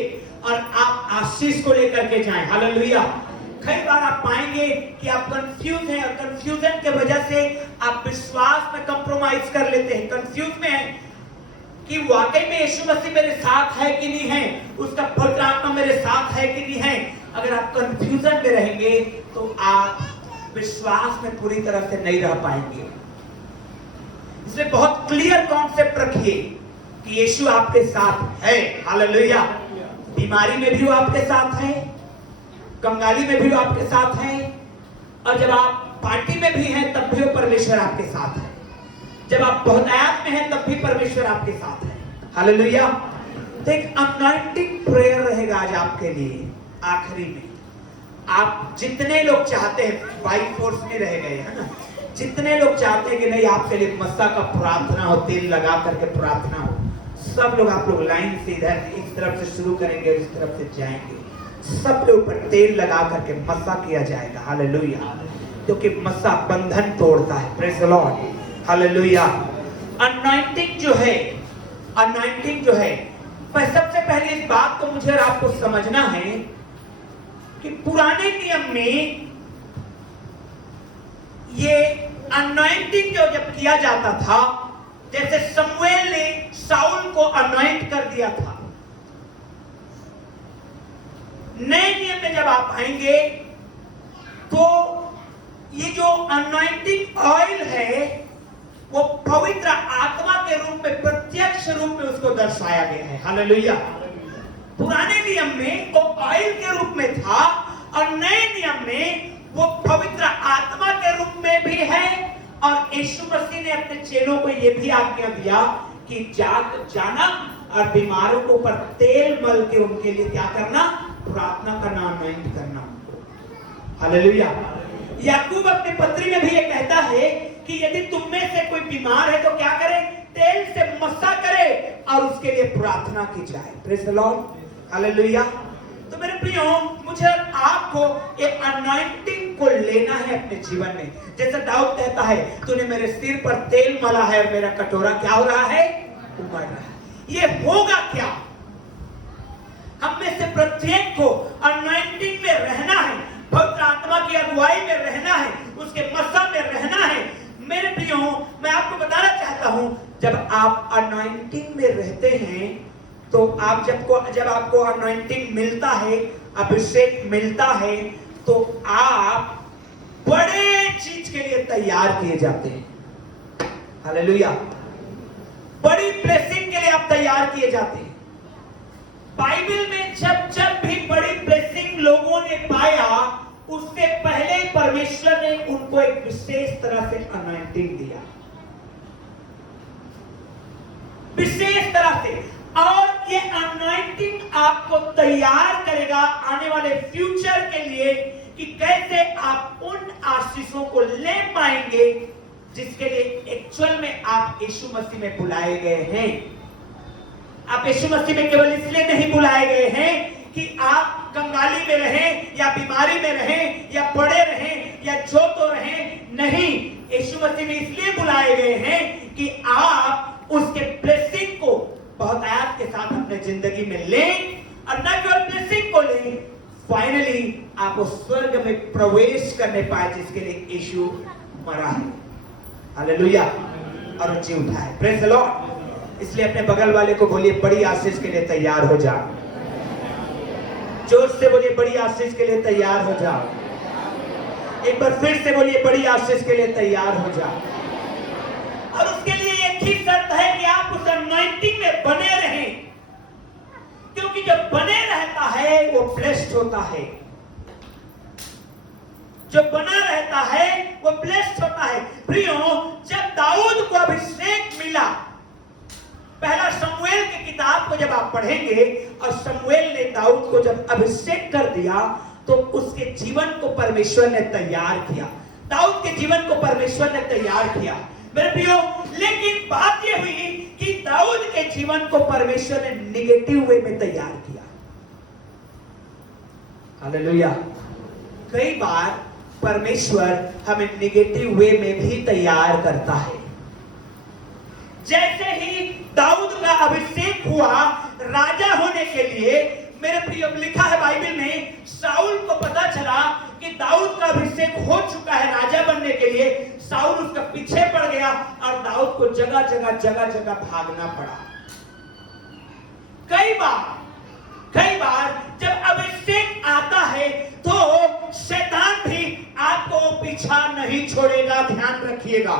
और आप आशीष को लेकर के जाएं। हालेलुया। कई बार आप पाएंगे कि आप कंफ्यूज हैं और कंफ्यूजन के वजह से आप विश्वास में कंप्रोमाइज कर लेते हैं, कंफ्यूज में हैं कि वाकई में यीशु मसीह मेरे साथ है कि नहीं है, उसका पवित्र आत्मा मेरे साथ है कि नहीं है। अगर आप कंफ्यूजन में रहेंगे तो आप विश्वास में पूरी तरह से नहीं रह पाएंगे। इसलिए बहुत क्लियर कॉन्सेप्ट रखिए कि यीशु आपके साथ है। हालेलुया। बीमारी में भी वो आपके साथ है, कंगाली में भी वो आपके साथ है, और जब आप पार्टी में भी हैं तब भी वो परमेश्वर आपके साथ है, जब आप बहुतायत में हैं तब भी परमेश्वर आपके साथ है। हालेलुया। तो एक अनॉइंटिंग प्रेयर रहेगा आज आपके लिए। आखिरी में आप जितने लोग चाहते हैं, बाई फोर्स में रह गए है ना, जितने लोग चाहते हैं कि नहीं आपके लिए मस्सा का प्रार्थना हो, तेल लगा करके प्रार्थना हो, सब लोग आप लोग लाइन से इधर इस तरफ से शुरू करेंगे, इस तरफ से जाएंगे, सब लोग पर तेल लगा करके मस्सा किया जाएगा। हालेलुया। क्योंकि मस्सा बंधन तोड़ता है। Praise the Lord. Hallelujah. Anointing जो है, अनॉइंटिंग जो है, पर सबसे पहले इस बात को मुझे और आपको समझना है कि पुराने नियम में ये अनॉइंटिंग जो जब किया जाता था, जैसे शमूएल ने शाऊल को अनॉइंट कर दिया था, नए नियम में जब आप आएंगे तो ये जो अनॉइंटिंग ऑयल है वो पवित्र आत्मा के रूप में, प्रत्यक्ष रूप में उसको दर्शाया गया है। हालेलुया। पुराने नियम में वो ऑयल के रूप में था और नए नियम में वो पवित्र आत्मा के रूप में भी है। और यीशु मसीह ने अपने चेलों को यह भी आज्ञा दिया कि जाना और बीमारों को ऊपर तेल मल के उनके लिए क्या करना, प्रार्थना करना, अनॉइंट करना उनको। हालेलुया। याकूब अपने पत्री में भी ये कहता है कि यदि तुम में से कोई बीमार है तो क्या करे, तेल से मस्सा करे और उसके लिए प्रार्थना की जाए। Praise the Lord. हालेलुया। तो मेरे प्रियो, मुझे आपको एक अनॉइंटिंग को लेना है अपने जीवन में। जैसे दाऊद कहता है, तूने मेरे सिर पर तेल मला है और मेरा कटोरा क्या हो रहा है, उमड़ रहा है। ये होगा क्या? हम में से प्रत्येक को अनॉइंटिंग में रहना है, पवित्र आत्मा की अगुवाई में रहना है, उसके मस्सा में रहना है। मेरे प्रियो, मैं आपको बताना चाहता हूं, जब आप अनॉइंटिंग में रहते हैं तो आप जब आपको अनॉइंटिंग मिलता है, अभिषेक मिलता है, तो आप बड़े चीज के लिए तैयार किए जाते हैं। हालेलुया। बड़ी ब्लेसिंग के लिए आप तैयार किए जाते हैं। बाइबल में जब भी बड़ी ब्लेसिंग लोगों ने पाया, उससे पहले परमेश्वर ने उनको एक विशेष तरह से अनॉइंटिंग दिया, विशेष तरह से। और ये अनॉइंटिंग आपको तैयार करेगा आने वाले फ्यूचर के लिए कि कैसे आप उन आशीषों को ले पाएंगे जिसके लिए एक्चुअल में आप यीशु मसीह में बुलाए गए हैं। आप यीशु मसीह में केवल इसलिए नहीं बुलाए गए हैं कि आप कंगाली में रहें या बीमारी में रहें या पड़े रहें या जो तो रहें, नहीं। यीशु मसीह में इसलिए बुलाए गए हैं कि आप उसके ब्लेसिंग को बहुतायत के साथ अपने जिंदगी में लें, और न केवल ब्लेसिंग को लें, फाइनली आप उस स्वर्ग में प्रवेश करने पाए जिसके लिए यीशु मरा है। हालेलुया। और जी उठा है। Praise the Lord. इसलिए अपने बगल वाले को बोलिए, बड़ी आशीष के लिए तैयार हो जाओ। जोर से बोलिए, बड़ी आशीष के लिए तैयार हो जाओ। एक बार फिर से बोलिए, बड़ी आशीष के लिए तैयार हो जाओ। और उसके लिए एक ही शर्त है कि आप उस अनॉइंटिंग में बने रहें, क्योंकि जो बने रहता है वो ब्लेस्ड होता है। जो बना रहता है वो ब्लेस्ड होता है। प्रियो, जब दाऊद को अभिषेक मिला, पहला शमूएल की किताब को जब आप पढ़ेंगे, और शमूएल ने दाऊद को जब अभिषेक कर दिया तो उसके जीवन को परमेश्वर ने तैयार किया। दाऊद के जीवन को परमेश्वर ने तैयार किया। मेरे प्रियो, लेकिन बात यह हुई कि दाऊद के जीवन को परमेश्वर ने निगेटिव वे में तैयार किया। हालेलुया। कई बार परमेश्वर हमें निगेटिव वे में भी तैयार करता है। जैसे ही दाऊद का अभिषेक हुआ राजा होने के लिए, मेरे प्रिय, लिखा है बाइबल में, शाऊल को पता चला कि दाऊद का अभिषेक हो चुका है राजा बनने के लिए। साउल उसका पीछे पड़ गया और दाऊद को जगह जगह भागना पड़ा। कई बार जब अभिषेक आता है तो शैतान भी आपको पीछा नहीं छोड़ेगा, ध्यान रखिएगा,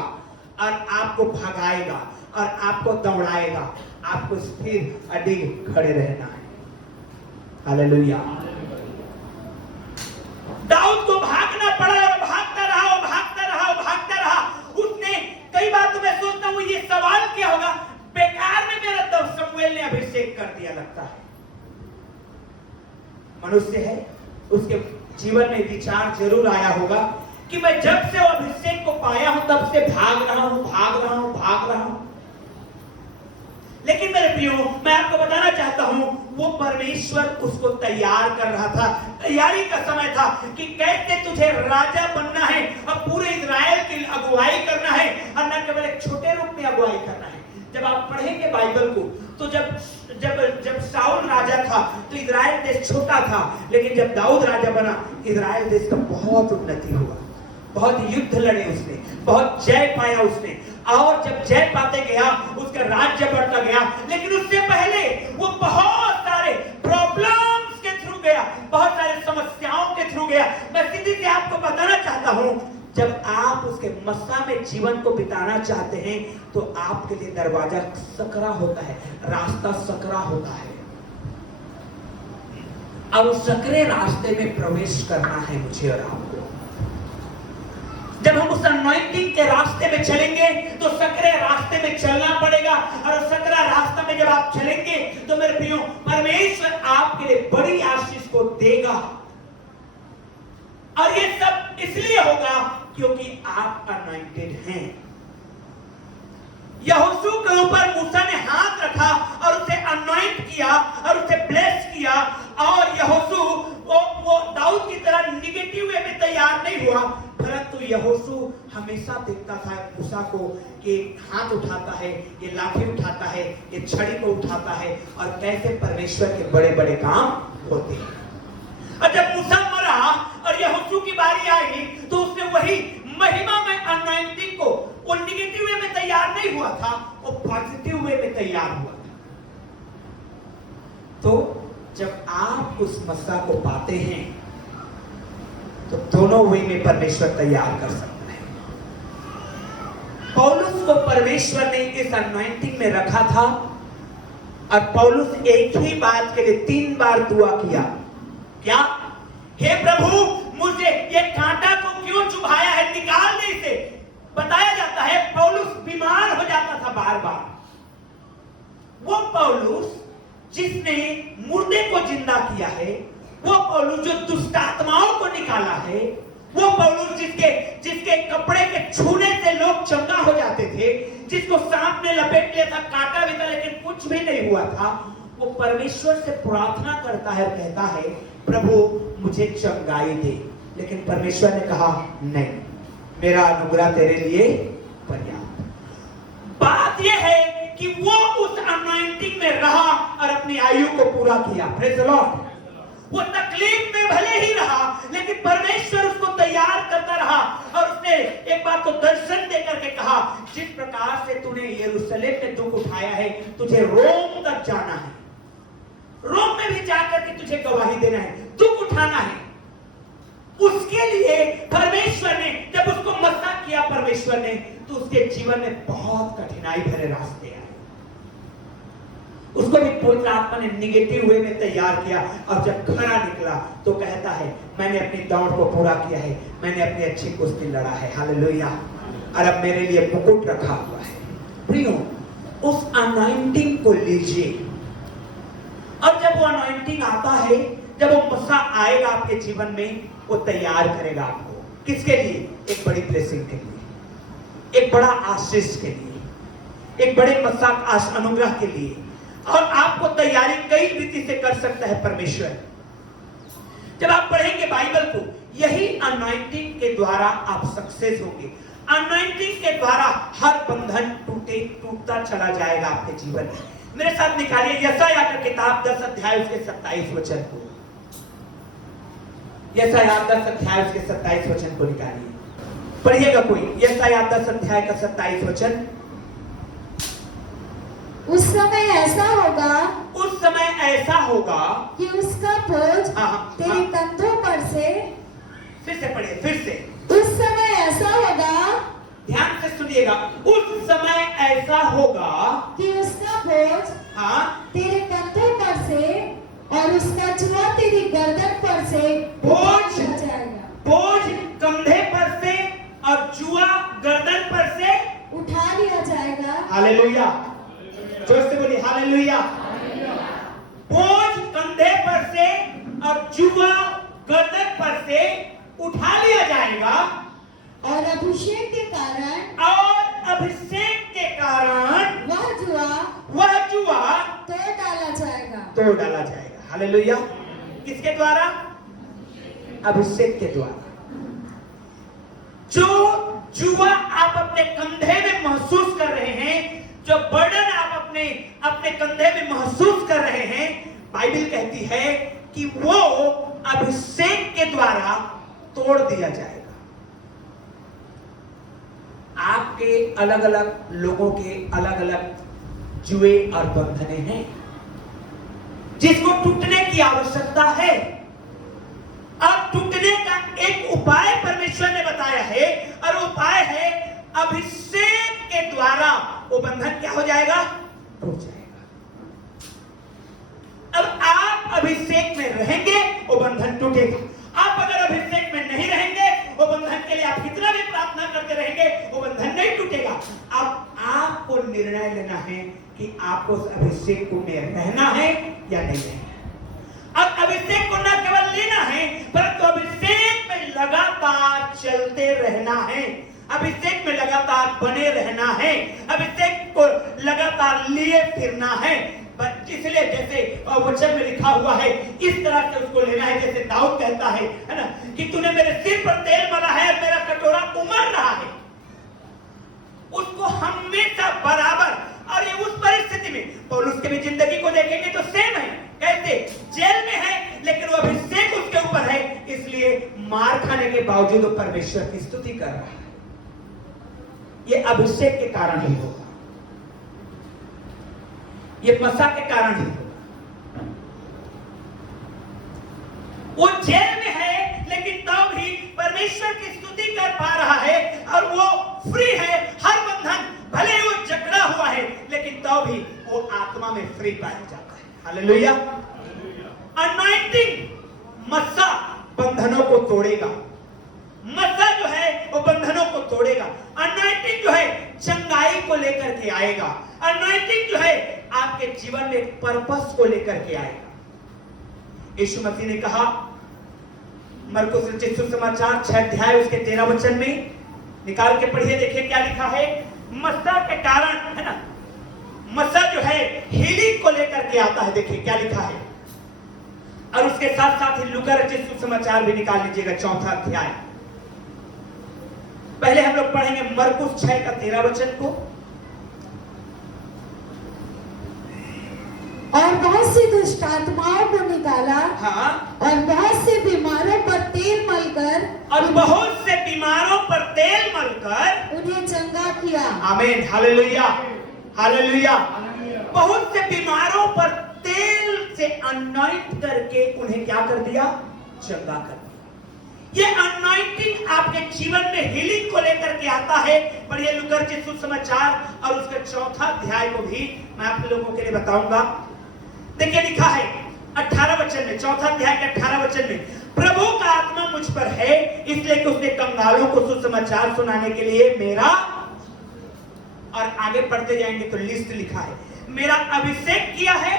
और आपको भगाएगा और आपको दौड़ाएगा। आपको स्थिर अडिग खड़े रहना है। हालेलुया। दाऊद को भागना पड़ा और भागता रहा। उसने कई बार तो मैं सोचता हूं ये सवाल क्या होगा, बेकार में मेरा तो शमूएल ने अभिषेक कर दिया लगता है। मनुष्य है, उसके जीवन में विचार जरूर आया होगा कि मैं जब से वो अभिषेक को पाया हूं तब से भाग रहा हूं। लेकिन मेरे प्रियो, मैं आपको बताना चाहता हूं, वो परमेश्वर उसको तैयार कर रहा था। तैयारी का समय था कि कैसे तुझे राजा बनना है और पूरे इजराइल की अगुवाई करना है, और न केवल एक छोटे रूप में अगुवाई करना है। जब आप पढ़ेंगे बाइबल को तो जब साउल राजा था तो इजराइल देश छोटा था, लेकिन जब दाऊद राजा बना इजराइल देश का बहुत उन्नति हुआ, बहुत युद्ध लड़े उसने, बहुत जय पाया उसने, और जब जय पाते गया उसका राज्य बढ़ता गया। लेकिन उससे पहले वो बहुत सारे प्रॉब्लम्स के थ्रू गया, बहुत सारे समस्याओं के थ्रू गया। मैं सीधी से आपको बताना चाहता हूं, जब आप उसके मस्सा में जीवन को बिताना चाहते हैं तो आपके लिए दरवाजा सकरा होता है, रास्ता सकरा होता है, और उस सकरे रास्ते में प्रवेश करना है मुझे और आपको। जब हम उस अनॉइंटिंग के रास्ते में चलेंगे तो सकरे रास्ते में चलना पड़ेगा, और उस सकरा रास्ता में जब आप चलेंगे तो मेरे प्रियो, परमेश्वर आपके लिए बड़ी आशीष को देगा। और ये सब इसलिए होगा क्योंकि आप अनॉइंटेड हैं। यहोशू के ऊपर मूसा ने हाथ रखा और उसे अनॉइंट किया और उसे ब्लेस किया, और यहोशू वो दाऊद की तरह निगेटिव वे में तैयार नहीं हुआ, परंतु यहोशू हमेशा देखता था मूसा को कि हाथ उठाता है, ये लाठी उठाता है, ये छड़ी को उठाता है, और कैसे परमेश्वर के बड़े बड़े काम होते हैं। और जब मूसा मरा और यहोशू की बारी आई तो उसने वही महिमा में अनॉइंटिंग को, वो निगेटिव वे में तैयार नहीं हुआ था, वो पॉजिटिव वे में तैयार हुआ था। तो जब आप उस मस्सा को पाते हैं तो दोनों वे में परमेश्वर तैयार कर सकता है। पौलुस को परमेश्वर ने इस अनॉइंटिंग में रखा था, और पौलुस एक ही बात के लिए 3 बार दुआ किया। क्या? हे प्रभु, मुझे ये कांटा को क्यों चुभाया है, निकाल दे इसे। बताया जाता है पौलुस बीमार हो जाता था बार बार। वो पौलुस जिसने मुर्दे को जिंदा किया है, वो पौलुस जो दुष्ट आत्माओं को निकाला है, वो पौलुस जिसके कपड़े के छूने से लोग चंगा हो जाते थे, जिसको सांप ने लपेट लिया था, काटा भी था लेकिन कुछ भी नहीं हुआ था, वो परमेश्वर से प्रार्थना करता है, कहता है प्रभु मुझे चंगाई दे। लेकिन परमेश्वर ने कहा नहीं, मेरा अनुग्रह तेरे लिए पर्याप्त। बात यह है कि वो उस अनॉइंटिंग में रहा और अपनी आयु को पूरा किया। Praise the Lord. वो तकलीफ में भले ही रहा, लेकिन परमेश्वर उसको तैयार करता रहा, और उसने एक बार को दर्शन देकर के कहा, जिस प्रकार से तूने यरूशलेम में दुख उठाया है, तुझे रोम तक जाना है, रोम में भी जाकर के तुझे गवाही देना है, दुख उठाना है। उसके लिए परमेश्वर ने जब उसको मस्सा किया परमेश्वर ने, तो उसके जीवन में बहुत कठिनाई भरे रास्ते आए। उसको भी पवित्र आत्मा ने निगेटिव वे में तैयार किया, और जब खरा निकला तो कहता है मैंने अपनी दौड़ को पूरा किया है, मैंने अपनी अच्छी कुश्ती लड़ा है, हालेलुया, और अब मेरे लिए मुकुट रखा हुआ है। प्रियो, उस अनॉइंटिंग को लीजिए, और जब वो अनॉइंटिंग आता है, जब वो मस्सा आएगा आपके जीवन में, वो तैयार करेगा आपको किसके लिए? एक बड़ी ब्लेसिंग के लिए, एक बड़ा आशीष के लिए, एक बड़े मस्सा अनुग्रह के लिए। और आपको तैयारी कई रीति से कर सकता है परमेश्वर। जब आप पढ़ेंगे बाइबल को, यही अनॉइंटिंग के द्वारा आप सक्सेस होंगे। अनॉइंटिंग के द्वारा हर बंधन टूटता चला जाएगा आपके जीवन में। मेरे साथ निकालिए यशायाह की किताब 10 अध्याय उसके 27 वचन को। यशायाह 10 अध्याय उसके 27 वचन को निकालिए। पढ़िएगा कोई, यशायाह 10 अध्याय का 27 वचन। उस समय ऐसा होगा कि उसका बोझ हाँ, तेरे कंधों पर से, फिर से पढ़िए, फिर से। उस समय ऐसा होगा ध्यान से सुनिएगा, उस समय ऐसा होगा कि उसका बोझ हाँ, तेरे कंधों पर से और उसका जुआ तेरी गर्दन पर से बोझ उठा जाएगा, बोझ कंधे पर से और जुआ गर्दन पर से उठा लिया जाएगा। हालेलुया, जोर से बोलिए हालेलुया। बोझ कंधे पर से और जुआ गर्दन पर से उठा लिया जाएगा और अभिषेक के कारण वह जुआ तोड़ डाला जाएगा। हालेलुया। किसके द्वारा? अभिषेक के द्वारा। जो जुआ आप अपने कंधे में महसूस कर रहे हैं, जो बर्डन आप अपने कंधे में महसूस कर रहे हैं, बाइबल कहती है कि वो अभिषेक के द्वारा तोड़ दिया जाएगा। आपके अलग अलग लोगों के अलग अलग जुए और बंधने हैं जिसको टूटने की आवश्यकता है। अब टूटने का एक उपाय परमेश्वर ने बताया है और उपाय है अभिषेक के द्वारा वो बंधन क्या हो जाएगा? टूट जाएगा। अब आप अभिषेक में रहेंगे वो बंधन टूटेगा। आप अगर अभिषेक में नहीं रहेंगे वो बंधन के लिए आप कितना भी प्रार्थना करते रहेंगे वो बंधन नहीं टूटेगा। अब आपको निर्णय लेना है कि आपको उस अभिषेक को में रहना है या नहीं रहना है। अब अभिषेक को न केवल लेना है परंतु अभिषेक में लगातार चलते रहना है, अभिषेक में लगातार बने रहना है, अभिषेक को लगातार लिए फिरना है। इसलिए जैसे वचन में लिखा हुआ है इस तरह से उसको लेना है जैसे दाऊद कहता है ना, कि तूने मेरे सिर पर तेल मला है और मेरा कटोरा उमड़ रहा है। उसको हमेशा बराबर, और ये उस परिस्थिति में पौलुस की भी जिंदगी को देखेंगे तो सेम है। कैसे? जेल में है लेकिन वो अभिषेक उसके ऊपर है, इसलिए मार खाने के बावजूद वो परमेश्वर की स्तुति कर रहा है। ये अभिषेक के कारण ही होगा, ये मसा के कारण ही होगा। वो जेल में है लेकिन तब भी परमेश्वर की स्तुति कर पा रहा है और वो फ्री है। हर बंधन भले वो जकड़ा हुआ है लेकिन तब भी वो आत्मा में फ्री पाया जाता है। हालेलुया। अनॉइंटिंग मसा बंधनों को तोड़ेगा, मसा जो है वो बंधनों को तोड़ेगा। अनॉइंटिंग जो है चंगाई को लेकर के आएगा। अनॉइंटिंग जो है आपके जीवन में एक पर्पस को लेकर के आएगा। यीशु मसीह ने कहा मरकुस रचित सुसमाचार 6 अध्याय उसके 13 वचन में, निकाल के पढ़िए, देखिए क्या लिखा है। मसा के कारण है ना, मसा जो है हीलिंग को लेकर के आता है। देखिए क्या लिखा है, और उसके साथ साथ ही लूका रचित सुसमाचार भी निकाल लीजिएगा 4 अध्याय। पहले हम लोग पढ़ेंगे मरकुस 6 का 13 वचन को। और बहुत सी दुष्ट आत्माओं को निकाला, हाँ, और बहुत से बीमारों पर तेल मलकर, और बहुत से बीमारों पर तेल मलकर उन्हें चंगा किया। आमीन, हालेलुया, हालेलुया। बहुत से बीमारों पर तेल से अनॉइंट करके उन्हें क्या कर दिया? चंगा कर दिया। ये अनॉइंटिंग आपके जीवन में हीलिंग को लेकर के आता है। पढ़िए लूका रचित सुसमाचार और उसके 4 अध्याय को भी मैं आप लोगों के लिए बताऊंगा। देखिए लिखा है 18 वचन में, 4 अध्याय के 18 वचन में, प्रभु का आत्मा मुझ पर है इसलिए कि उसने कंगालों को सुसमाचार सुनाने के लिए मेरा, और आगे पढ़ते जाएंगे तो लिस्ट लिखा है, मेरा अभिषेक किया है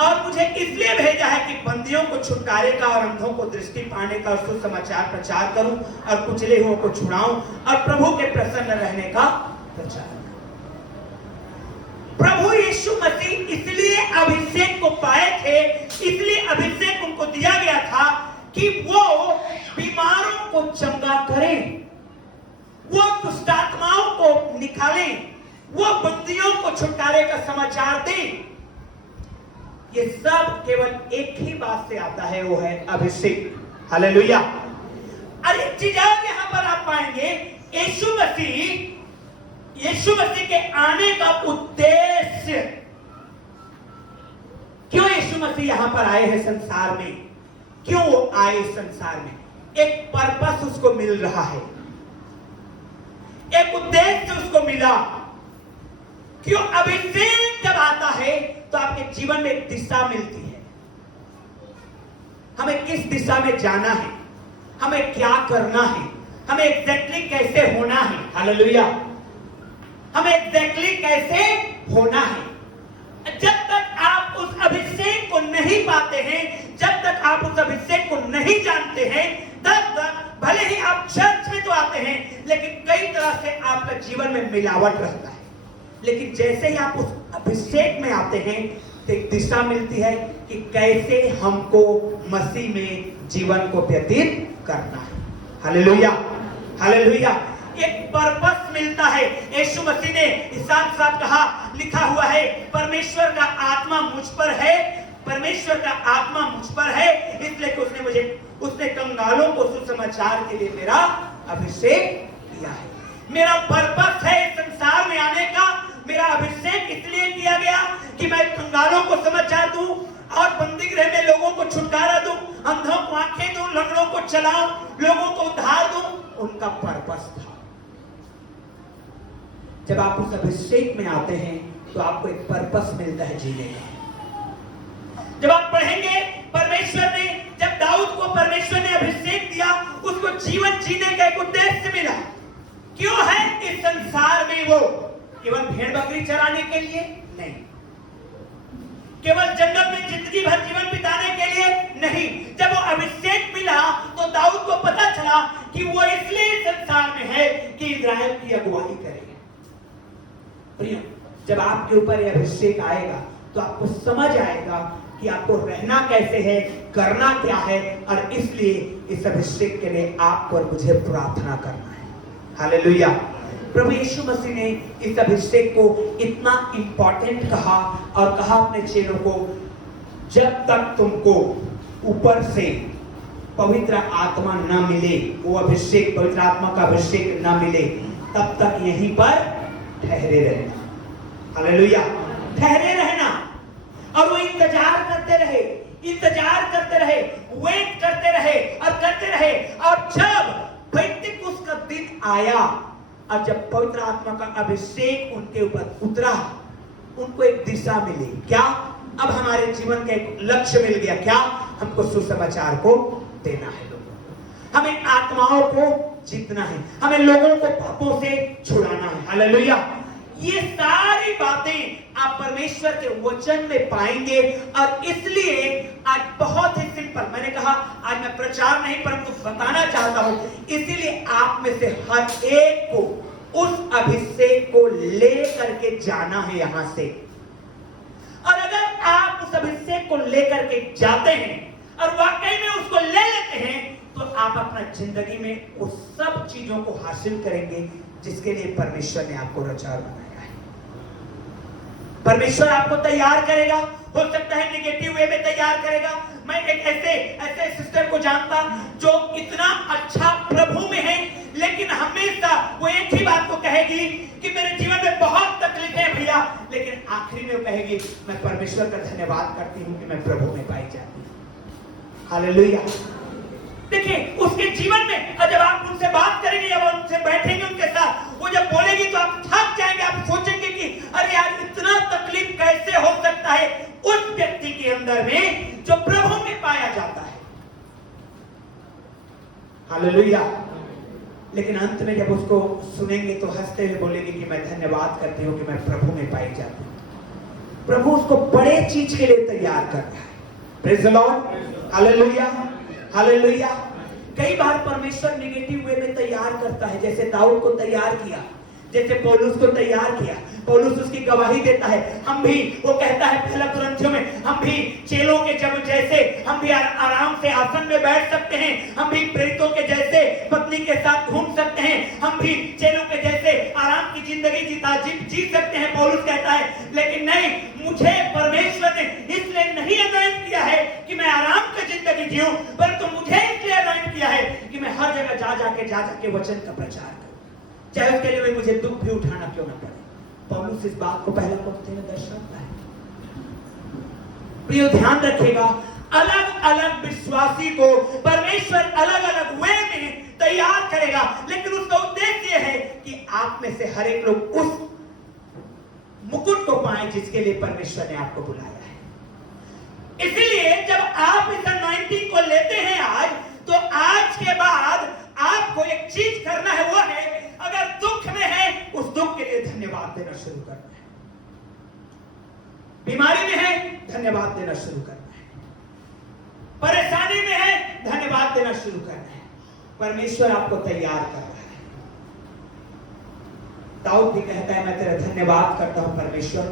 और मुझे इसलिए भेजा है कि बंदियों को छुटकारे का और अंधों को दृष्टि पाने का सुसमाचार प्रचार करूं और कुचले हुओं को छुड़ाऊं और प्रभु के प्रसन्न रहने का प्रचार। प्रभु यीशु मसीह इसलिए अभिषेक को पाए थे, इसलिए अभिषेक उनको दिया गया था कि वो बीमारों को चंगा करें, वो दुष्टात्माओं को निकालें, वो बंदियों को छुटकारे का समाचार दें। ये सब केवल एक ही बात से आता है, वो है अभिषेक। हालेलुया। और एक चीज और यहां पर आप पाएंगे यीशु मसीह के आने का उद्देश्य, क्यों यीशु मसीह यहां पर आए हैं संसार में, क्यों वो आए संसार में, एक पर्पस उसको मिल रहा है, एक उद्देश्य उसको मिला। क्यों? अभिषेक जब आता है तो आपके जीवन में एक दिशा मिलती है, हमें किस दिशा में जाना है, हमें क्या करना है, हमें एग्जैक्टली कैसे होना है। हालेलुया, हमें एग्जैक्टली कैसे होना है। जब तक आप उस अभिषेक को नहीं पाते हैं, जब तक आप उस अभिषेक को नहीं जानते हैं, तब तक भले ही आप चर्च में तो आते हैं, लेकिन कई तरह से आपका जीवन में मिलावट रहता है। लेकिन जैसे ही आप उस अभिषेक में आते हैं तो एक दिशा मिलती है कि कैसे हमको मसीह में जीवन को व्यतीत करना है। हालेलुया, हालेलुया, एक पर्पस मिलता है। यीशु मसीह ने साफ साफ कहा, लिखा हुआ है, परमेश्वर का आत्मा मुझ पर है, परमेश्वर का आत्मा मुझ पर है, इसलिए कि उसने कंगालों को सुसमाचार के लिए मेरा अभिषेक किया है। मेरा पर्पस है संसार में आने का, मेरा अभिषेक इसलिए किया गया कि मैं कंगालों को समाचार दूं और बंदीगृह में लोगों को छुटकारा दूं, अंधों को आंखें दूं, लंगड़ों को चलाऊं, लोगों को उद्धार दूं। उनका पर्पस था। जब आप उस अभिषेक में आते हैं तो आपको एक पर्पस मिलता है जीने का। जब आप पढ़ेंगे, परमेश्वर ने, जब दाऊद को परमेश्वर ने अभिषेक दिया, उसको जीवन जीने का एक उद्देश्य मिला। क्यों है इस संसार में? वो केवल भेड़ बकरी चराने के लिए नहीं, केवल जंगल में जिंदगी भर जीवन बिताने के लिए नहीं। जब वो अभिषेक मिला तो दाऊद को पता चला कि वो इसलिए संसार में है कि इस्राएल की अगुवाई करेगा। प्रिय, जब आपके ऊपर यह अभिषेक आएगा तो आपको समझ आएगा कि आपको रहना कैसे है, करना क्या है, और इसलिए इस अभिषेक के लिए आपको और मुझे प्रार्थना करना है। हालेलुया। प्रभु यीशु मसीह ने इस अभिषेक को इतना इंपॉर्टेंट कहा और कहा अपने चेलों को, जब तक तुमको ऊपर से पवित्र आत्मा न मिले, वो अभिषेक, पवित्र आत्मा का अभिषेक न मिले, तब तक यहीं पर ठहरे रहना। हालेलुया, ठहरे रहना। और वो इंतजार करते रहे, इंतजार करते रहे, वेट करते रहे और करते रहे। और जब पेंतिकुस्त का दिन आया और जब पवित्र आत्मा का अभिषेक उनके ऊपर उतरा, उनको एक दिशा मिली। क्या? अब हमारे जीवन का एक लक्ष्य मिल गया। क्या? हमको सुसमाचार को देना है लोगों को, हमें आत्माओं को जीतना है, हमें लोगों को पापों से छुड़ाना है। हालेलुया। ये सारी बातें आप परमेश्वर के वचन में पाएंगे। और इसलिए आज बहुत ही सिंपल, मैंने कहा आज मैं प्रचार नहीं परंतु बताना चाहता हूं, इसीलिए आप में से हर एक को उस अभिषेक को ले करके जाना है यहां से। और अगर आप उस अभिषेक को लेकर के जाते हैं और वाकई में उसको ले लेते हैं, तो आप अपना जिंदगी में उस सब चीजों को हासिल करेंगे जिसके लिए परमेश्वर ने आपको रचा और बनाया है। परमेश्वर आपको तैयार करेगा, हो सकता है नेगेटिव वे में तैयार करेगा। मैं एक ऐसे सिस्टर को जानता जो इतना अच्छा प्रभु में है, लेकिन हमेशा वो एक ही बात को कहेगी कि मेरे जीवन में बहुत तकलीफें भैया, लेकिन आखिरी में वो कहेगी मैं परमेश्वर का धन्यवाद करती हूँ कि मैं प्रभु में पाई जाती हूँ। हालेलुया। देखिए उसके जीवन में, और जब आप उनसे बात करेंगे या उनसे बैठेंगे उनके साथ, वो जब बोलेगी तो आप थक जाएंगे। आप सोचेंगे कि अरे यार इतना तकलीफ कैसे हो सकता है उस व्यक्ति के अंदर में जो प्रभु में पाया जाता है। हालेलुया। लेकिन अंत में जब उसको सुनेंगे तो हंसते हुए बोलेगी कि मैं धन्यवाद करती हूँ कि मैं प्रभु में पाई जाती हूँ। प्रभु उसको बड़े चीज के लिए तैयार कर रहा है। Praise the Lord. Hallelujah, hallelujah. कई बार परमेश्वर नेगेटिव वे में तैयार करता है, जैसे दाऊद को तैयार किया, जैसे पौलुस को तैयार किया। पौलुस उसकी गवाही देता है। हम भी, वो कहता है पहला कुरिन्थियों में, हम भी चेलों के जब जैसे हम भी आराम से आसन में बैठ सकते हैं, हम भी प्रेरितों के जैसे पत्नी के साथ घूम सकते हैं, हम भी चेलों के जैसे आराम की जिंदगी जी सकते हैं। पौलुस कहता है लेकिन नहीं, मुझे परमेश्वर ने इसलिए नहीं अनॉइंट किया है कि मैं आराम की जिंदगी जीऊं, परंतु मुझे इसलिए अनॉइंट किया है कि मैं हर जगह जा जाके वचन का प्रचार करूं। चाहे उसके लिए मुझे दुख भी उठाना क्यों ना पड़े। पौलुस इस बात को पहले पढ़ते में दर्शाता है। प्रियो ध्यान रखिएगा, अलग अलग विश्वासी को परमेश्वर अलग अलग वे में तैयार करेगा, लेकिन उसका उद्देश्य है कि आप में से हर एक लोग उस मुकुट को पाए जिसके लिए परमेश्वर ने आपको बुलाया है। इसलिए जब आप इस अनॉइंटिंग को लेते हैं आज, तो आज के बाद आपको एक चीज करना है, वो है अगर दुख में है उस दुख के लिए धन्यवाद देना शुरू करना है। बीमारी में है धन्यवाद देना शुरू करना है, परेशानी में है धन्यवाद देना शुरू करना है। परमेश्वर आपको तैयार कर रहा है। दाऊद भी कहता है मैं तेरा धन्यवाद करता हूं परमेश्वर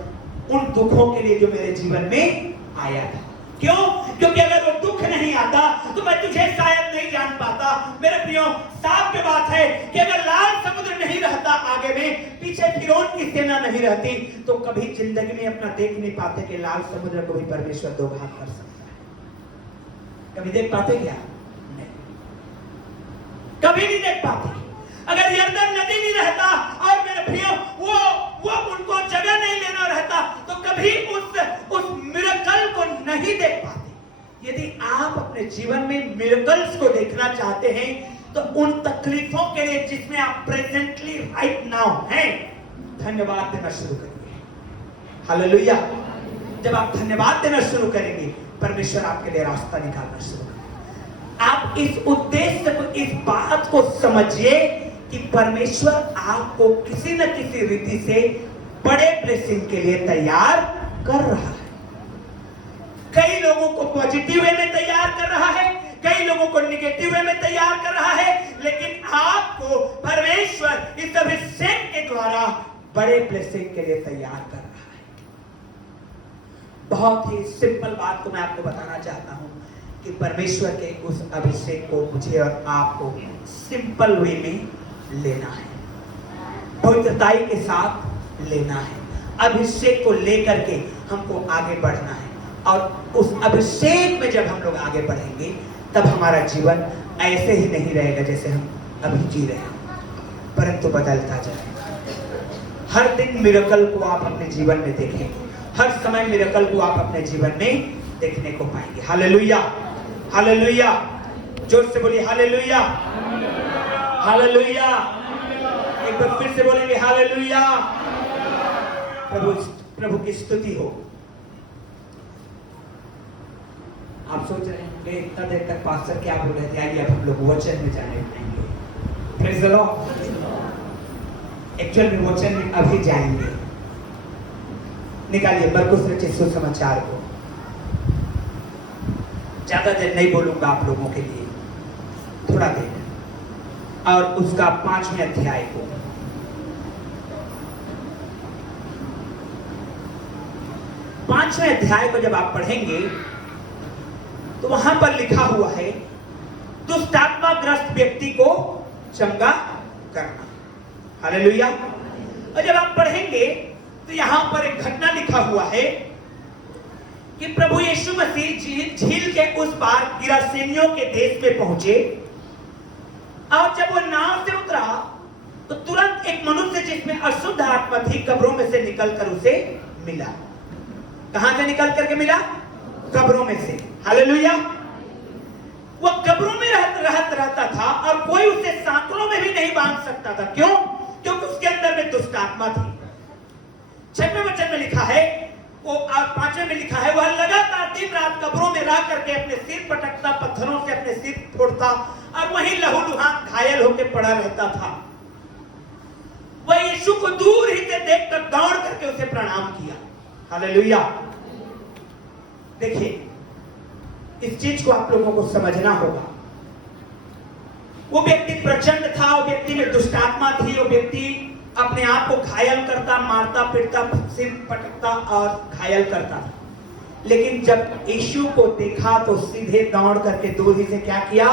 उन दुखों के लिए जो मेरे जीवन में आया था। क्यों? क्योंकि अगर वो दुख नहीं आता तो मैं तुझे शायद नहीं जान पाता। मेरे प्रियो, साफ की बात है कि अगर लाल समुद्र नहीं रहता आगे में, पीछे फिरौन की सेना नहीं रहती, तो कभी जिंदगी में अपना देख नहीं पाते कि लाल समुद्र को भी परमेश्वर दो भाग कर सकता है। कभी देख पाते क्या? नहीं, कभी नहीं देख पाते। अगर यरदन नदी नहीं रहता और मेरे प्रियो वो उनको जगह नहीं लेना रहता, तो कभी उस मिरेकल को नहीं देख पाते। यदि आप अपने जीवन में मिरेकल्स को देखना चाहते हैं, तो उन तकलीफों के लिए जिसमें आप प्रेजेंटली राइट नाउ हैं, धन्यवाद देना शुरू करिए। हालेलुया। जब आप धन्यवाद देना शुरू करेंगे, परमेश्वर आपके लिए रास्ता निकालना शुरू करेगा। आप इस उद्देश्य को, इस बात को समझिए कि परमेश्वर आपको किसी न किसी रीति से बड़े ब्लेसिंग के लिए तैयार कर रहा है। कई लोगों को पॉजिटिव वे में तैयार कर रहा है, कई लोगों को निगेटिव वे में तैयार कर रहा है, लेकिन आपको परमेश्वर इस अभिषेक के द्वारा बड़े ब्लेसिंग के लिए तैयार कर रहा है। बहुत ही सिंपल बात को मैं आपको बताना चाहता हूं कि परमेश्वर के उस अभिषेक को मुझे और आपको सिंपल वे में लेना है, पवित्रताई के साथ लेना है। अभिषेक को लेकर के हमको आगे बढ़ना है, और उस अभिषेक में जब हम लोग आगे बढ़ेंगे, तब हमारा जीवन ऐसे ही नहीं रहेगा जैसे हम अभी जी रहे हैं, परंतु बदलता जाएगा। हर दिन मिरेकल को आप अपने जीवन में देखेंगे, हर समय मिरेकल को आप अपने जीवन में देखने को पाएंगे। Hallelujah, hallelujah. जोर से बोलिए हालेलुया, हालेलुया। एक बार फिर से बोलेंगे हालेलुया। प्रभु की स्तुति हो। आप सोच रहे हैं कि इतना देर तक पास्टर क्या बोल रहे थे, आइए अब हम लोग वचन में जाने जाएंगे। Praise the Lord. एक्चुअल में वचन में अभी जाएंगे। निकालिए मरकुस रचित सुसमाचार को। ज्यादा देर नहीं बोलूंगा आप लोगों के लिए, थोड़ा देर, और उसका 5वें अध्याय को। पांचवें अध्याय को जब आप पढ़ेंगे तो वहां पर लिखा हुआ है दुष्टात्माग्रस्त व्यक्ति को चंगा करना। हालेलुया। और जब आप पढ़ेंगे तो यहां पर एक घटना लिखा हुआ है कि प्रभु यीशु मसीह झील के उस पार गिरासेनियों के देश में पहुंचे, और जब वो नाव से उतरा तो तुरंत एक मनुष्य जिसमें अशुद्ध आत्मा थी कब्रों में से निकलकर उसे मिला। कहां से निकल करके मिला? कब्रों में से। हालेलुया। वो कब्रों में रहता था और कोई उसे सांकलों में भी नहीं बांध सकता था। क्यों? क्योंकि उसके अंदर में दुष्ट आत्मा थी। 6वें वचन में लिखा है, वो 5वें में लिखा है, वह लगातार दिन रात कब्रों में रह करके अपने सिर पटकता, पत्थरों से अपने सिर फोड़ता और वहीं लहूलुहान घायल होकर पड़ा रहता था। वह यीशु को दूर ही से देखकर दौड़ करके उसे प्रणाम किया। हालेलुया। देखिए, इस चीज को आप लोगों को समझना होगा। वो व्यक्ति प्रचंड था, वो व्यक्ति में दुष्ट आत्मा थी, वो व्यक्ति अपने आप को घायल करता, मारता पीटता, सिर पटकता और घायल करता था। लेकिन जब यीशु को देखा तो सीधे दौड़ करके दूर ही से क्या किया?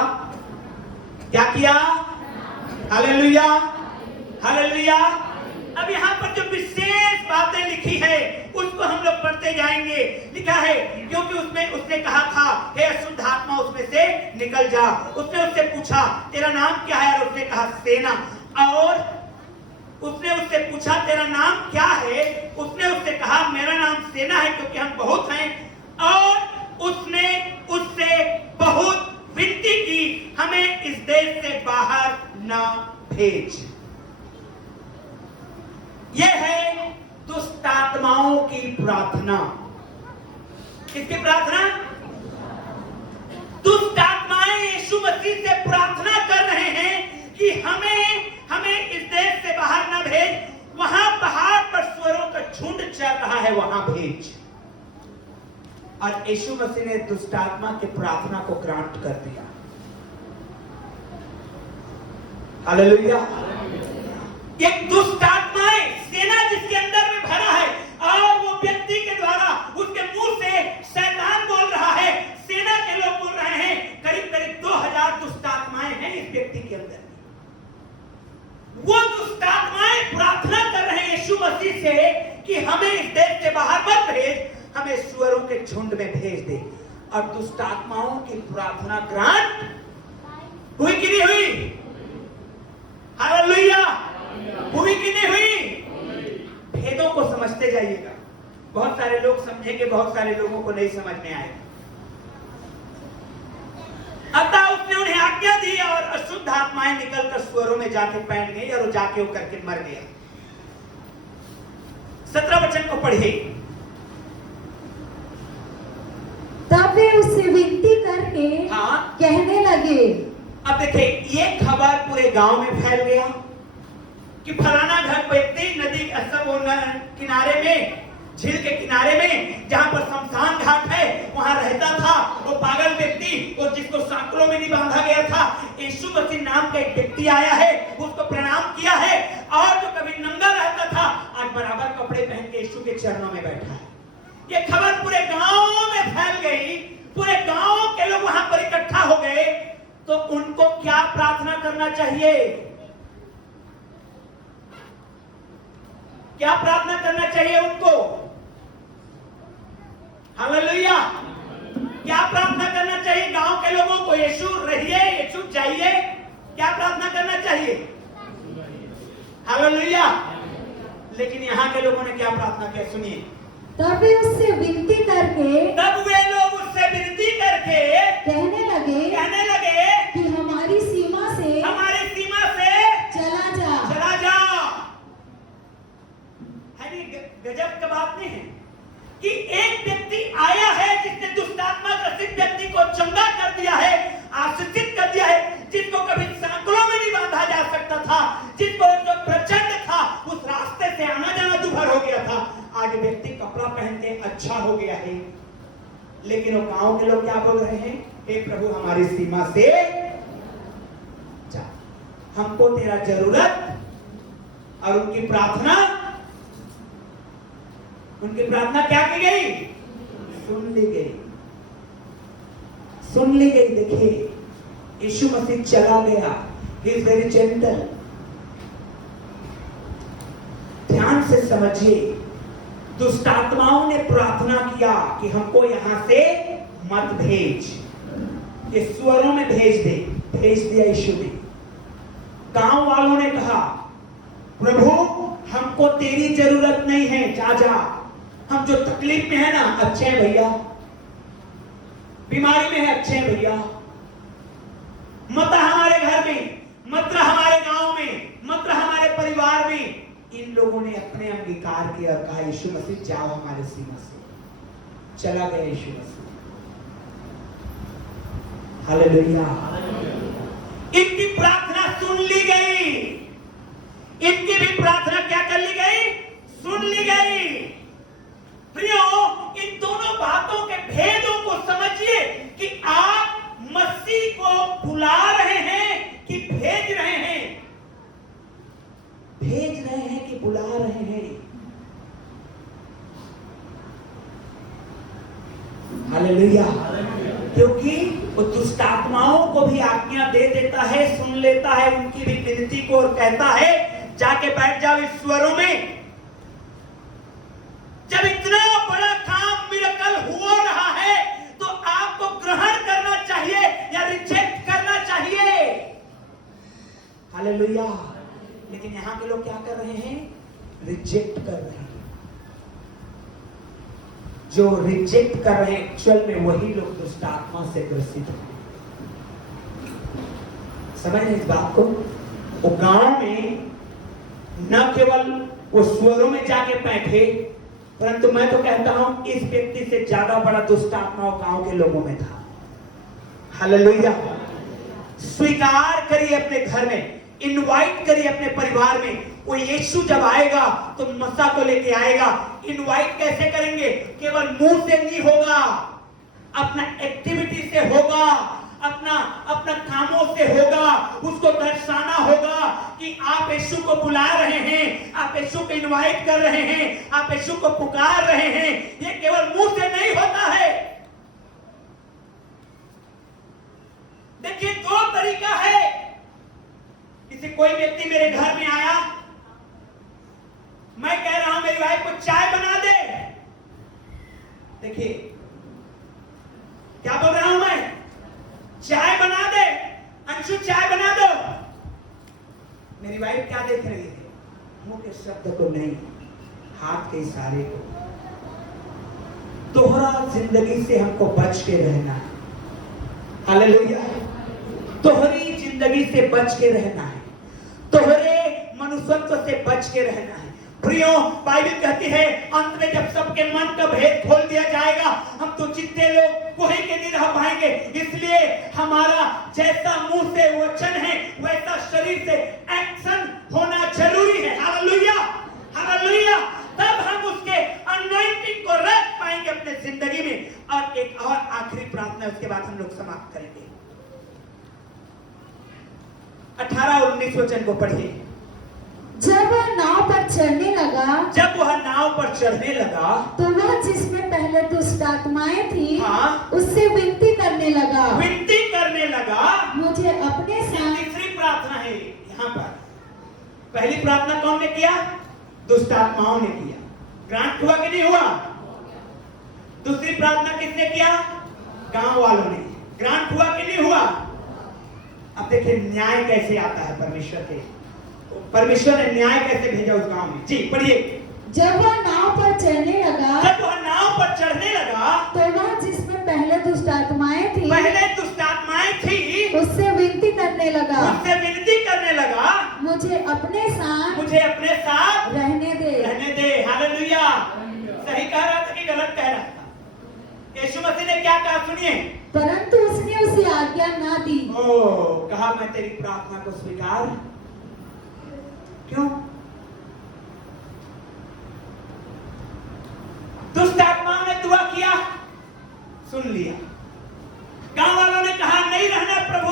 क्या किया? Hallelujah, hallelujah. अब यहाँ पर जो विशेष बातें लिखी है उसको हम लोग पढ़ते जाएंगे। लिखा है क्योंकि उसने कहा था, हे अशुद्ध आत्मा उसमें से निकल जा। उसने उससे पूछा तेरा नाम क्या है, और उसने कहा सेना, और उसने उससे पूछा तेरा नाम क्या है? उसने उससे कहा मेरा नाम सेना है क्योंकि हम बहुत हैं। और उसने उससे बहुत विनती की हमें इस देश से बाहर न भेज। यह है दुष्ट आत्माओं की प्रार्थना। किसकी प्रार्थना? दुष्ट आत्माएं यीशु मसीह से प्रार्थना कर रहे हैं कि हमें इस देश से बाहर न भेज। वहां पहाड़ पर सुअरों का झुंड चल रहा है, वहां भेज। और यीशु मसीह ने दुष्ट आत्मा की प्रार्थना को ग्रांट कर दिया। हालेलुया। एक दुष्ट आत्माएं सेना जिसके अंदर में भरा है और वो व्यक्ति के द्वारा उसके मुंह से शैतान बोल रहा है, सेना के लोग बोल रहे हैं। करीब करीब 2000 दुष्ट आत्माएं हैं इस व्यक्ति के अंदर। वो दुष्ट आत्माएं प्रार्थना कर रहे हैं यीशु मसीह से कि हमें इस देश से बाहर मत भेज, हमें सुअरों के झुंड में भेज दे। और दुष्ट आत्माओं की प्रार्थना ग्रांट हुई कि नहीं हुई? हालेलुया। हुई कि नहीं हुई? भेदों को समझते जाइएगा। बहुत सारे लोग समझेंगे, बहुत सारे लोगों को नहीं समझ में आएगा। अतः उसने उन्हें आज्ञा दी और अशुद्ध आत्माएं निकलकर सुअरों में जाके बैठ गई और वो जाके वो करके मर गया। 17 वचन को पढ़िए। तब वे उससे विनती करके कहने लगे। अब देखिए, ये खबर पूरे गांव में फैल गया कि फलाना घर व्यक्ति नदी किनारे में, झील के किनारे में जहां पर शमशान घाट है वहां रहता था। वो पागल व्यक्ति, वो जिसको सांकलों में नहीं बांधा गया था, यीशु मसीह नाम का एक व्यक्ति आया है, उसको प्रणाम किया है। और जो कभी नंगा रहता था आज बराबर कपड़े पहन के यीशु के चरणों में बैठा है। ये खबर पूरे गांव में फैल गई। पूरे गांव के लोग वहां पर इकट्ठा हो गए। तो उनको क्या प्रार्थना करना चाहिए? क्या प्रार्थना करना चाहिए उनको? हालेलुया। क्या प्रार्थना करना चाहिए गांव के लोगों को? यीशु रहिए, यीशु जाइए। क्या प्रार्थना करना चाहिए? हालेलुया। लेकिन यहां के लोगों ने क्या प्रार्थना किया? सुनिए। तब वे उससे विनती करके, तब वे लोग उससे विनती करके कहने लगे कि हमारी सीमा से चला जा। है गजब की बात नहीं है कि एक व्यक्ति आया है जिसने दुष्ट आत्मा ग्रसित व्यक्ति को चंगा कर दिया है, आशीषित कर दिया है, जिसको कभी सांकलों में नहीं बांधा जा सकता था, जिसको जो प्रचंड था उस रास्ते से आना जाना दुभर हो गया था। आज व्यक्ति कपड़ा पहन के अच्छा हो गया है। लेकिन वो गांव के लोग क्या बोल रहे हैं? हे प्रभु, हमारी सीमा से जा, हमको तेरा जरूरत। और उनकी प्रार्थना क्या की गई? सुन ली गई। देखिए, यीशु मसीह चला गया। He is very gentle. ध्यान से समझिए। दुष्ट आत्माओं ने प्रार्थना किया कि हमको यहां से मत भेज, ये सुअरों में भेज दे। भेज दिया यीशु ने। गांव वालों ने कहा प्रभु, हमको तेरी जरूरत नहीं है, जा। हम जो तकलीफ में है ना, अच्छे हैं भैया। बीमारी में है, अच्छे हैं भैया। मत हमारे घर में, मत हमारे गांव में, मत हमारे परिवार में। इन लोगों ने अपने अंगीकार किया और कहा यीशु मसीह जाओ हमारे सीमा से। चला गया यीशु मसीह। हालेलुया। इनकी प्रार्थना सुन ली गई। इनकी भी प्रार्थना क्या कर ली गई? सुन ली गई। प्रियो, इन दोनों बातों के भेदों को समझिए कि आप मसीह को बुला रहे हैं कि भेज रहे हैं। भेज रहे हैं कि बुला रहे हैं? हालेलुया। क्योंकि वो दुष्ट आत्माओं को भी आज्ञा दे देता है, सुन लेता है उनकी भी विनती को और कहता है जाके बैठ जाओ इस सुअरों में। जब इतना बड़ा काम मिरेकल हो रहा है तो आपको ग्रहण करना चाहिए या रिजेक्ट करना चाहिए? हालेलुया। लेकिन यहाँ के के लोग क्या कर रहे हैं? रिजेक्ट कर रहे हैं। जो रिजेक्ट कर रहे हैं एक्चुअल में वही लोग दुष्ट आत्मा से ग्रसित हैं। समझ रहे इस बात को? वो गांव में न केवल वो स्वरों में जाके बैठे, परंतु मैं तो कहता हूं इस व्यक्ति से ज्यादा बड़ा दुष्ट आत्मा गांव के लोगों में था। हालेलुया। स्वीकार करिए अपने घर में, इनवाइट करिए अपने परिवार में। वो यीशु जब आएगा तो मसा को लेके आएगा। इनवाइट कैसे करेंगे? केवल मुंह से नहीं होगा, अपना एक्टिविटी से होगा, अपना कामों से होगा। उसको दर्शाना होगा कि आप यीशु को बुला रहे हैं, आप यीशु को इनवाइट कर रहे हैं, आप यीशु को पुकार रहे हैं। ये केवल मुंह से नहीं होता है। देखिए, दो तरीका है। किसी कोई व्यक्ति मेरे घर में आया, मैं कह रहा हूं मेरी वाइफ को चाय बना दे। देखिए क्या बोल रहा हूं मैं, चाय बना दे, अंशु चाय बना दो। मेरी वाइफ क्या देख रही है? मुंह के शब्द को नहीं, हाथ के इशारे को। तोहरा जिंदगी से हमको बच के रहना है। हालेलुया। तोहरी जिंदगी से बच के रहना है, तोहरे मनुष्यत्व से बच के रहना है। प्रियो, बाइबल कहती है अंत में जब सबके मन का भेद खोल दिया जाएगा, हम तो जितने लोग कोई के नहीं रह पाएंगे। इसलिए हमारा जैसा मुंह से वचन है वैसा शरीर से एक्शन होना जरूरी है। Hallelujah, hallelujah. तब हम उसके अनॉइंटिंग को रख पाएंगे अपने जिंदगी में। और एक और आखिरी प्रार्थना, उसके बाद हम लोग समाप्त करेंगे। 18 और 19 वचन को पढ़िए। जब वह नाव पर चढ़ने लगा, जब वह नाव पर चढ़ने लगा तो वह जिसमें पहले दुष्ट आत्माएं थी, हाँ, उससे विनती करने लगा, मुझे अपने साथ। तीसरी प्रार्थना है यहाँ पर। पहली प्रार्थना कौन ने किया? दुष्ट आत्माओं ने किया। ग्रांट हुआ कि नहीं हुआ? दूसरी प्रार्थना किसने किया? गांव वालों ने। ग्रांट हुआ कि नहीं हुआ? अब देखिए न्याय कैसे आता है परमेश्वर के। परमेश्वर ने न्याय कैसे भेजा उस गांव में। जी पढ़िए। जब वह नाव पर चढ़ने लगा, जब वह नाव पर चढ़ने लगा तो वह जिसमें पहले दुष्ट आत्माएं थी, उससे विनती करने लगा, मुझे अपने साथ रहने दे। हालेलुया। सही कह रहा था कि गलत कह रहा था? यीशु मसीह ने क्या कहा सुनिए। परंतु उसने उसे आज्ञा ना दी। कहा मैं तेरी प्रार्थना को स्वीकार। क्यों? दुष्ट आत्माओं ने दुआ किया, सुन लिया। गांव वालों ने कहा नहीं रहना प्रभु,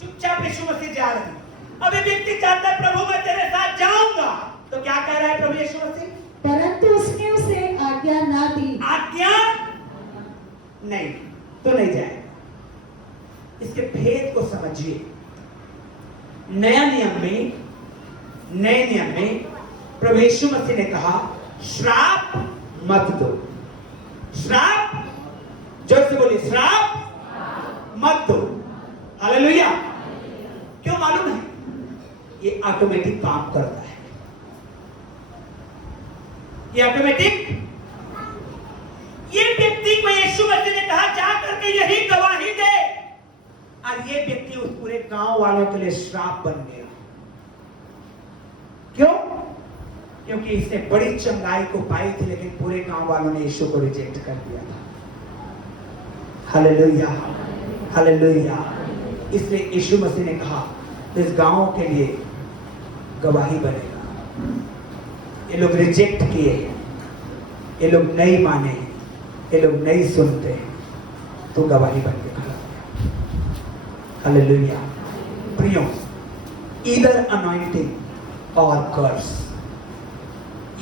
चुपचाप यीशु मसीह जा रहे हैं। अभी व्यक्ति चाहता है प्रभु मैं तेरे साथ जाऊंगा, तो क्या कह रहा है प्रभु यीशु मसीह? परंतु उसने उसे आज्ञा ना दी। आज्ञा नहीं तो नहीं जाए। इसके भेद को समझिए। नए नियम में प्रभु यीशु मसीह ने कहा श्राप मत दो। श्राप, जोर से बोलिए, श्राप मत दो। हालेलुया। क्यों मालूम है? ये ऑटोमेटिक काम करता है। ये ऑटोमेटिक। ये व्यक्ति को यीशु मसीह ने कहा जा करके यही गवाही दे, और ये व्यक्ति उस पूरे गांव वालों के लिए श्राप बन गया। क्यों? क्योंकि इसने बड़ी चंगाई को पाई थी, लेकिन पूरे गांव वालों ने यीशु को रिजेक्ट कर दिया था। Hallelujah, hallelujah. इसलिए यीशु मसीह ने कहा इस गांव के लिए गवाही बनेगा। ये लोग रिजेक्ट किए, ये लोग नहीं माने, ये लोग नहीं सुनते, तो गवाही बन के खड़ा। हालेलुया। प्रियो, ईदर अनॉइंटिंग और कर्स,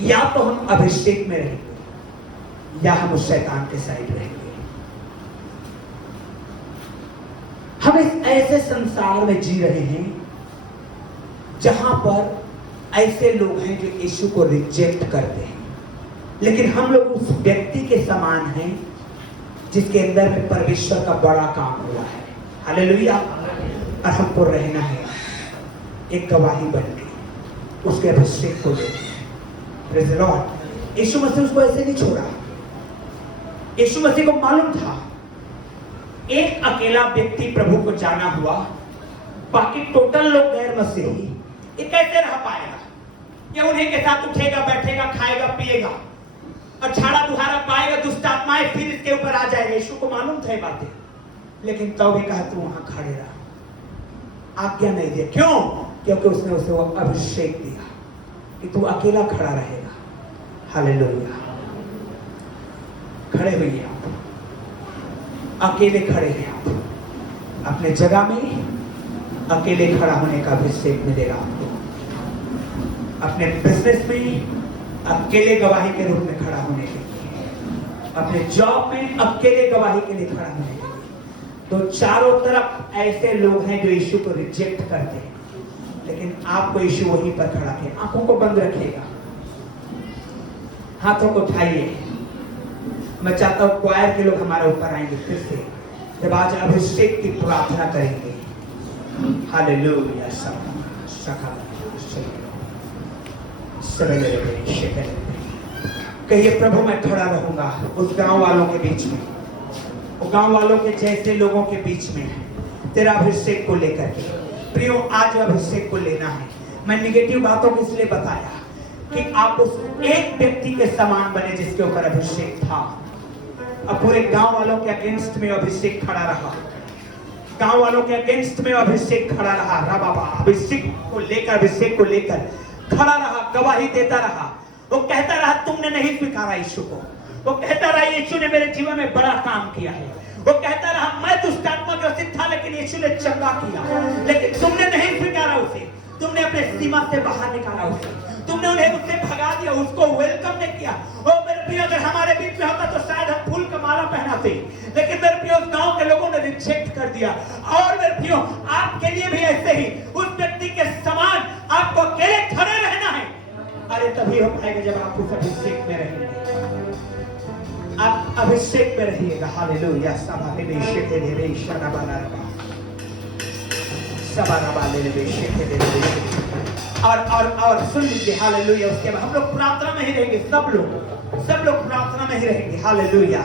या तो हम अभिषेक में रहेंगे या हम उस शैतान के साइड रहेंगे। हम इस ऐसे संसार में जी रहे हैं जहां पर ऐसे लोग हैं जो यीशु को रिजेक्ट करते हैं, लेकिन हम लोग उस व्यक्ति के समान हैं जिसके अंदर में परमेश्वर का बड़ा काम हुआ है। हालेलुया। और हमको रहना है एक गवाही बन के। उसके अभिषेक को ले। Praise the lord. Yeshu Masih उसको ऐसे नहीं छोड़ा। यीशु मसीह को मालूम था एक अकेला व्यक्ति प्रभु को जाना हुआ, बाकी टोटल लोग गैर मसीही, ये कैसे रह पाएगा? ये उन्हीं के साथ उठेगा, बैठेगा, खाएगा, पिएगा और झाड़ा दुहारा पाएगा, दुष्ट आत्माएं फिर इसके ऊपर आ जाएगा। यीशु को मालूम था ये बातें, लेकिन तो भी कहा तू वहां खड़े रहा, आज्ञा नहीं दिया। क्यों? क्योंकि उसने उसे वो अभिषेक दिया कि तू अकेला खड़ा रहेगा। हालेलुया। खड़े होइए आप, अकेले खड़े हैं आप, अपने जगह में अकेले खड़ा होने का अभिषेक मिलेगा आपको। अपने बिजनेस में अकेले गवाही के रूप में खड़ा होने के लिए, अपने जॉब में अकेले गवाही के लिए खड़ा होने के लिए। तो चारों तरफ ऐसे लोग हैं जो यीशु को रिजेक्ट करते हैं, लेकिन आपको यीशु वहीं पर खड़ा है। आंखों को बंद रखिएगा, हाथों को उठाइए। मैं चाहता हूं क्वायर के लोग हमारे ऊपर आएंगे फिर से, जब आज अभिषेक की प्रार्थना करेंगे। हालेलुया। कहिए प्रभु मैं खड़ा रहूंगा उस गांव वालों के बीच में, वो गांव वालों के जैसे लोगों के बीच में, तेरा अभिषेक को लेकर के। प्रियो आज अभिषेक को लेना है। मैं निगेटिव बातों को इसलिए बताया कि आप उस एक व्यक्ति के समान बने जिसके ऊपर अभिषेक था। अब पूरे गांव वालों के अगेंस्ट में अभिषेक खड़ा रहा, गांव वालों के अगेंस्ट में अभिषेक खड़ा रहा। बाबा अभिषेक को लेकर खड़ा रहा, गवाही देता रहा। वो कहता रहा तुमने नहीं स्वीकारा यीशु को। वो कहता रहा यीशु ने मेरे जीवन में बड़ा काम किया है। वो कहता रहा मैं दुष्ट आत्मा ग्रसित था, लेकिन यीशु ने चंगा किया। लेकिन तुमने नहीं स्वीकारा उसे, तुमने अपने सीमा से बाहर निकाला उसे, तुमने उन्हें उससे भगा दिया, उसको वेलकम नहीं किया। ओ मेरे प्रिय, अगर हमारे बीच में होता तो शायद हम फूल का माला पहनाते, लेकिन मेरे प्रिय उस गांव के लोगों ने रिजेक्ट कर दिया। और मेरे प्रिय आपके लिए भी ऐसे ही उस व्यक्ति के समान आपको अकेले खड़े रहना है। अरे तभी हो पाएगा जब आप उस अभिषेक में रहेंगे। आप अभिषेक में रहिएगा। हालेलुया। और सुन लीजिए। हालेलुया। उसके बाद हम लोग प्रार्थना में ही रहेंगे, सब लोग प्रार्थना में ही रहेंगे। हालेलुया।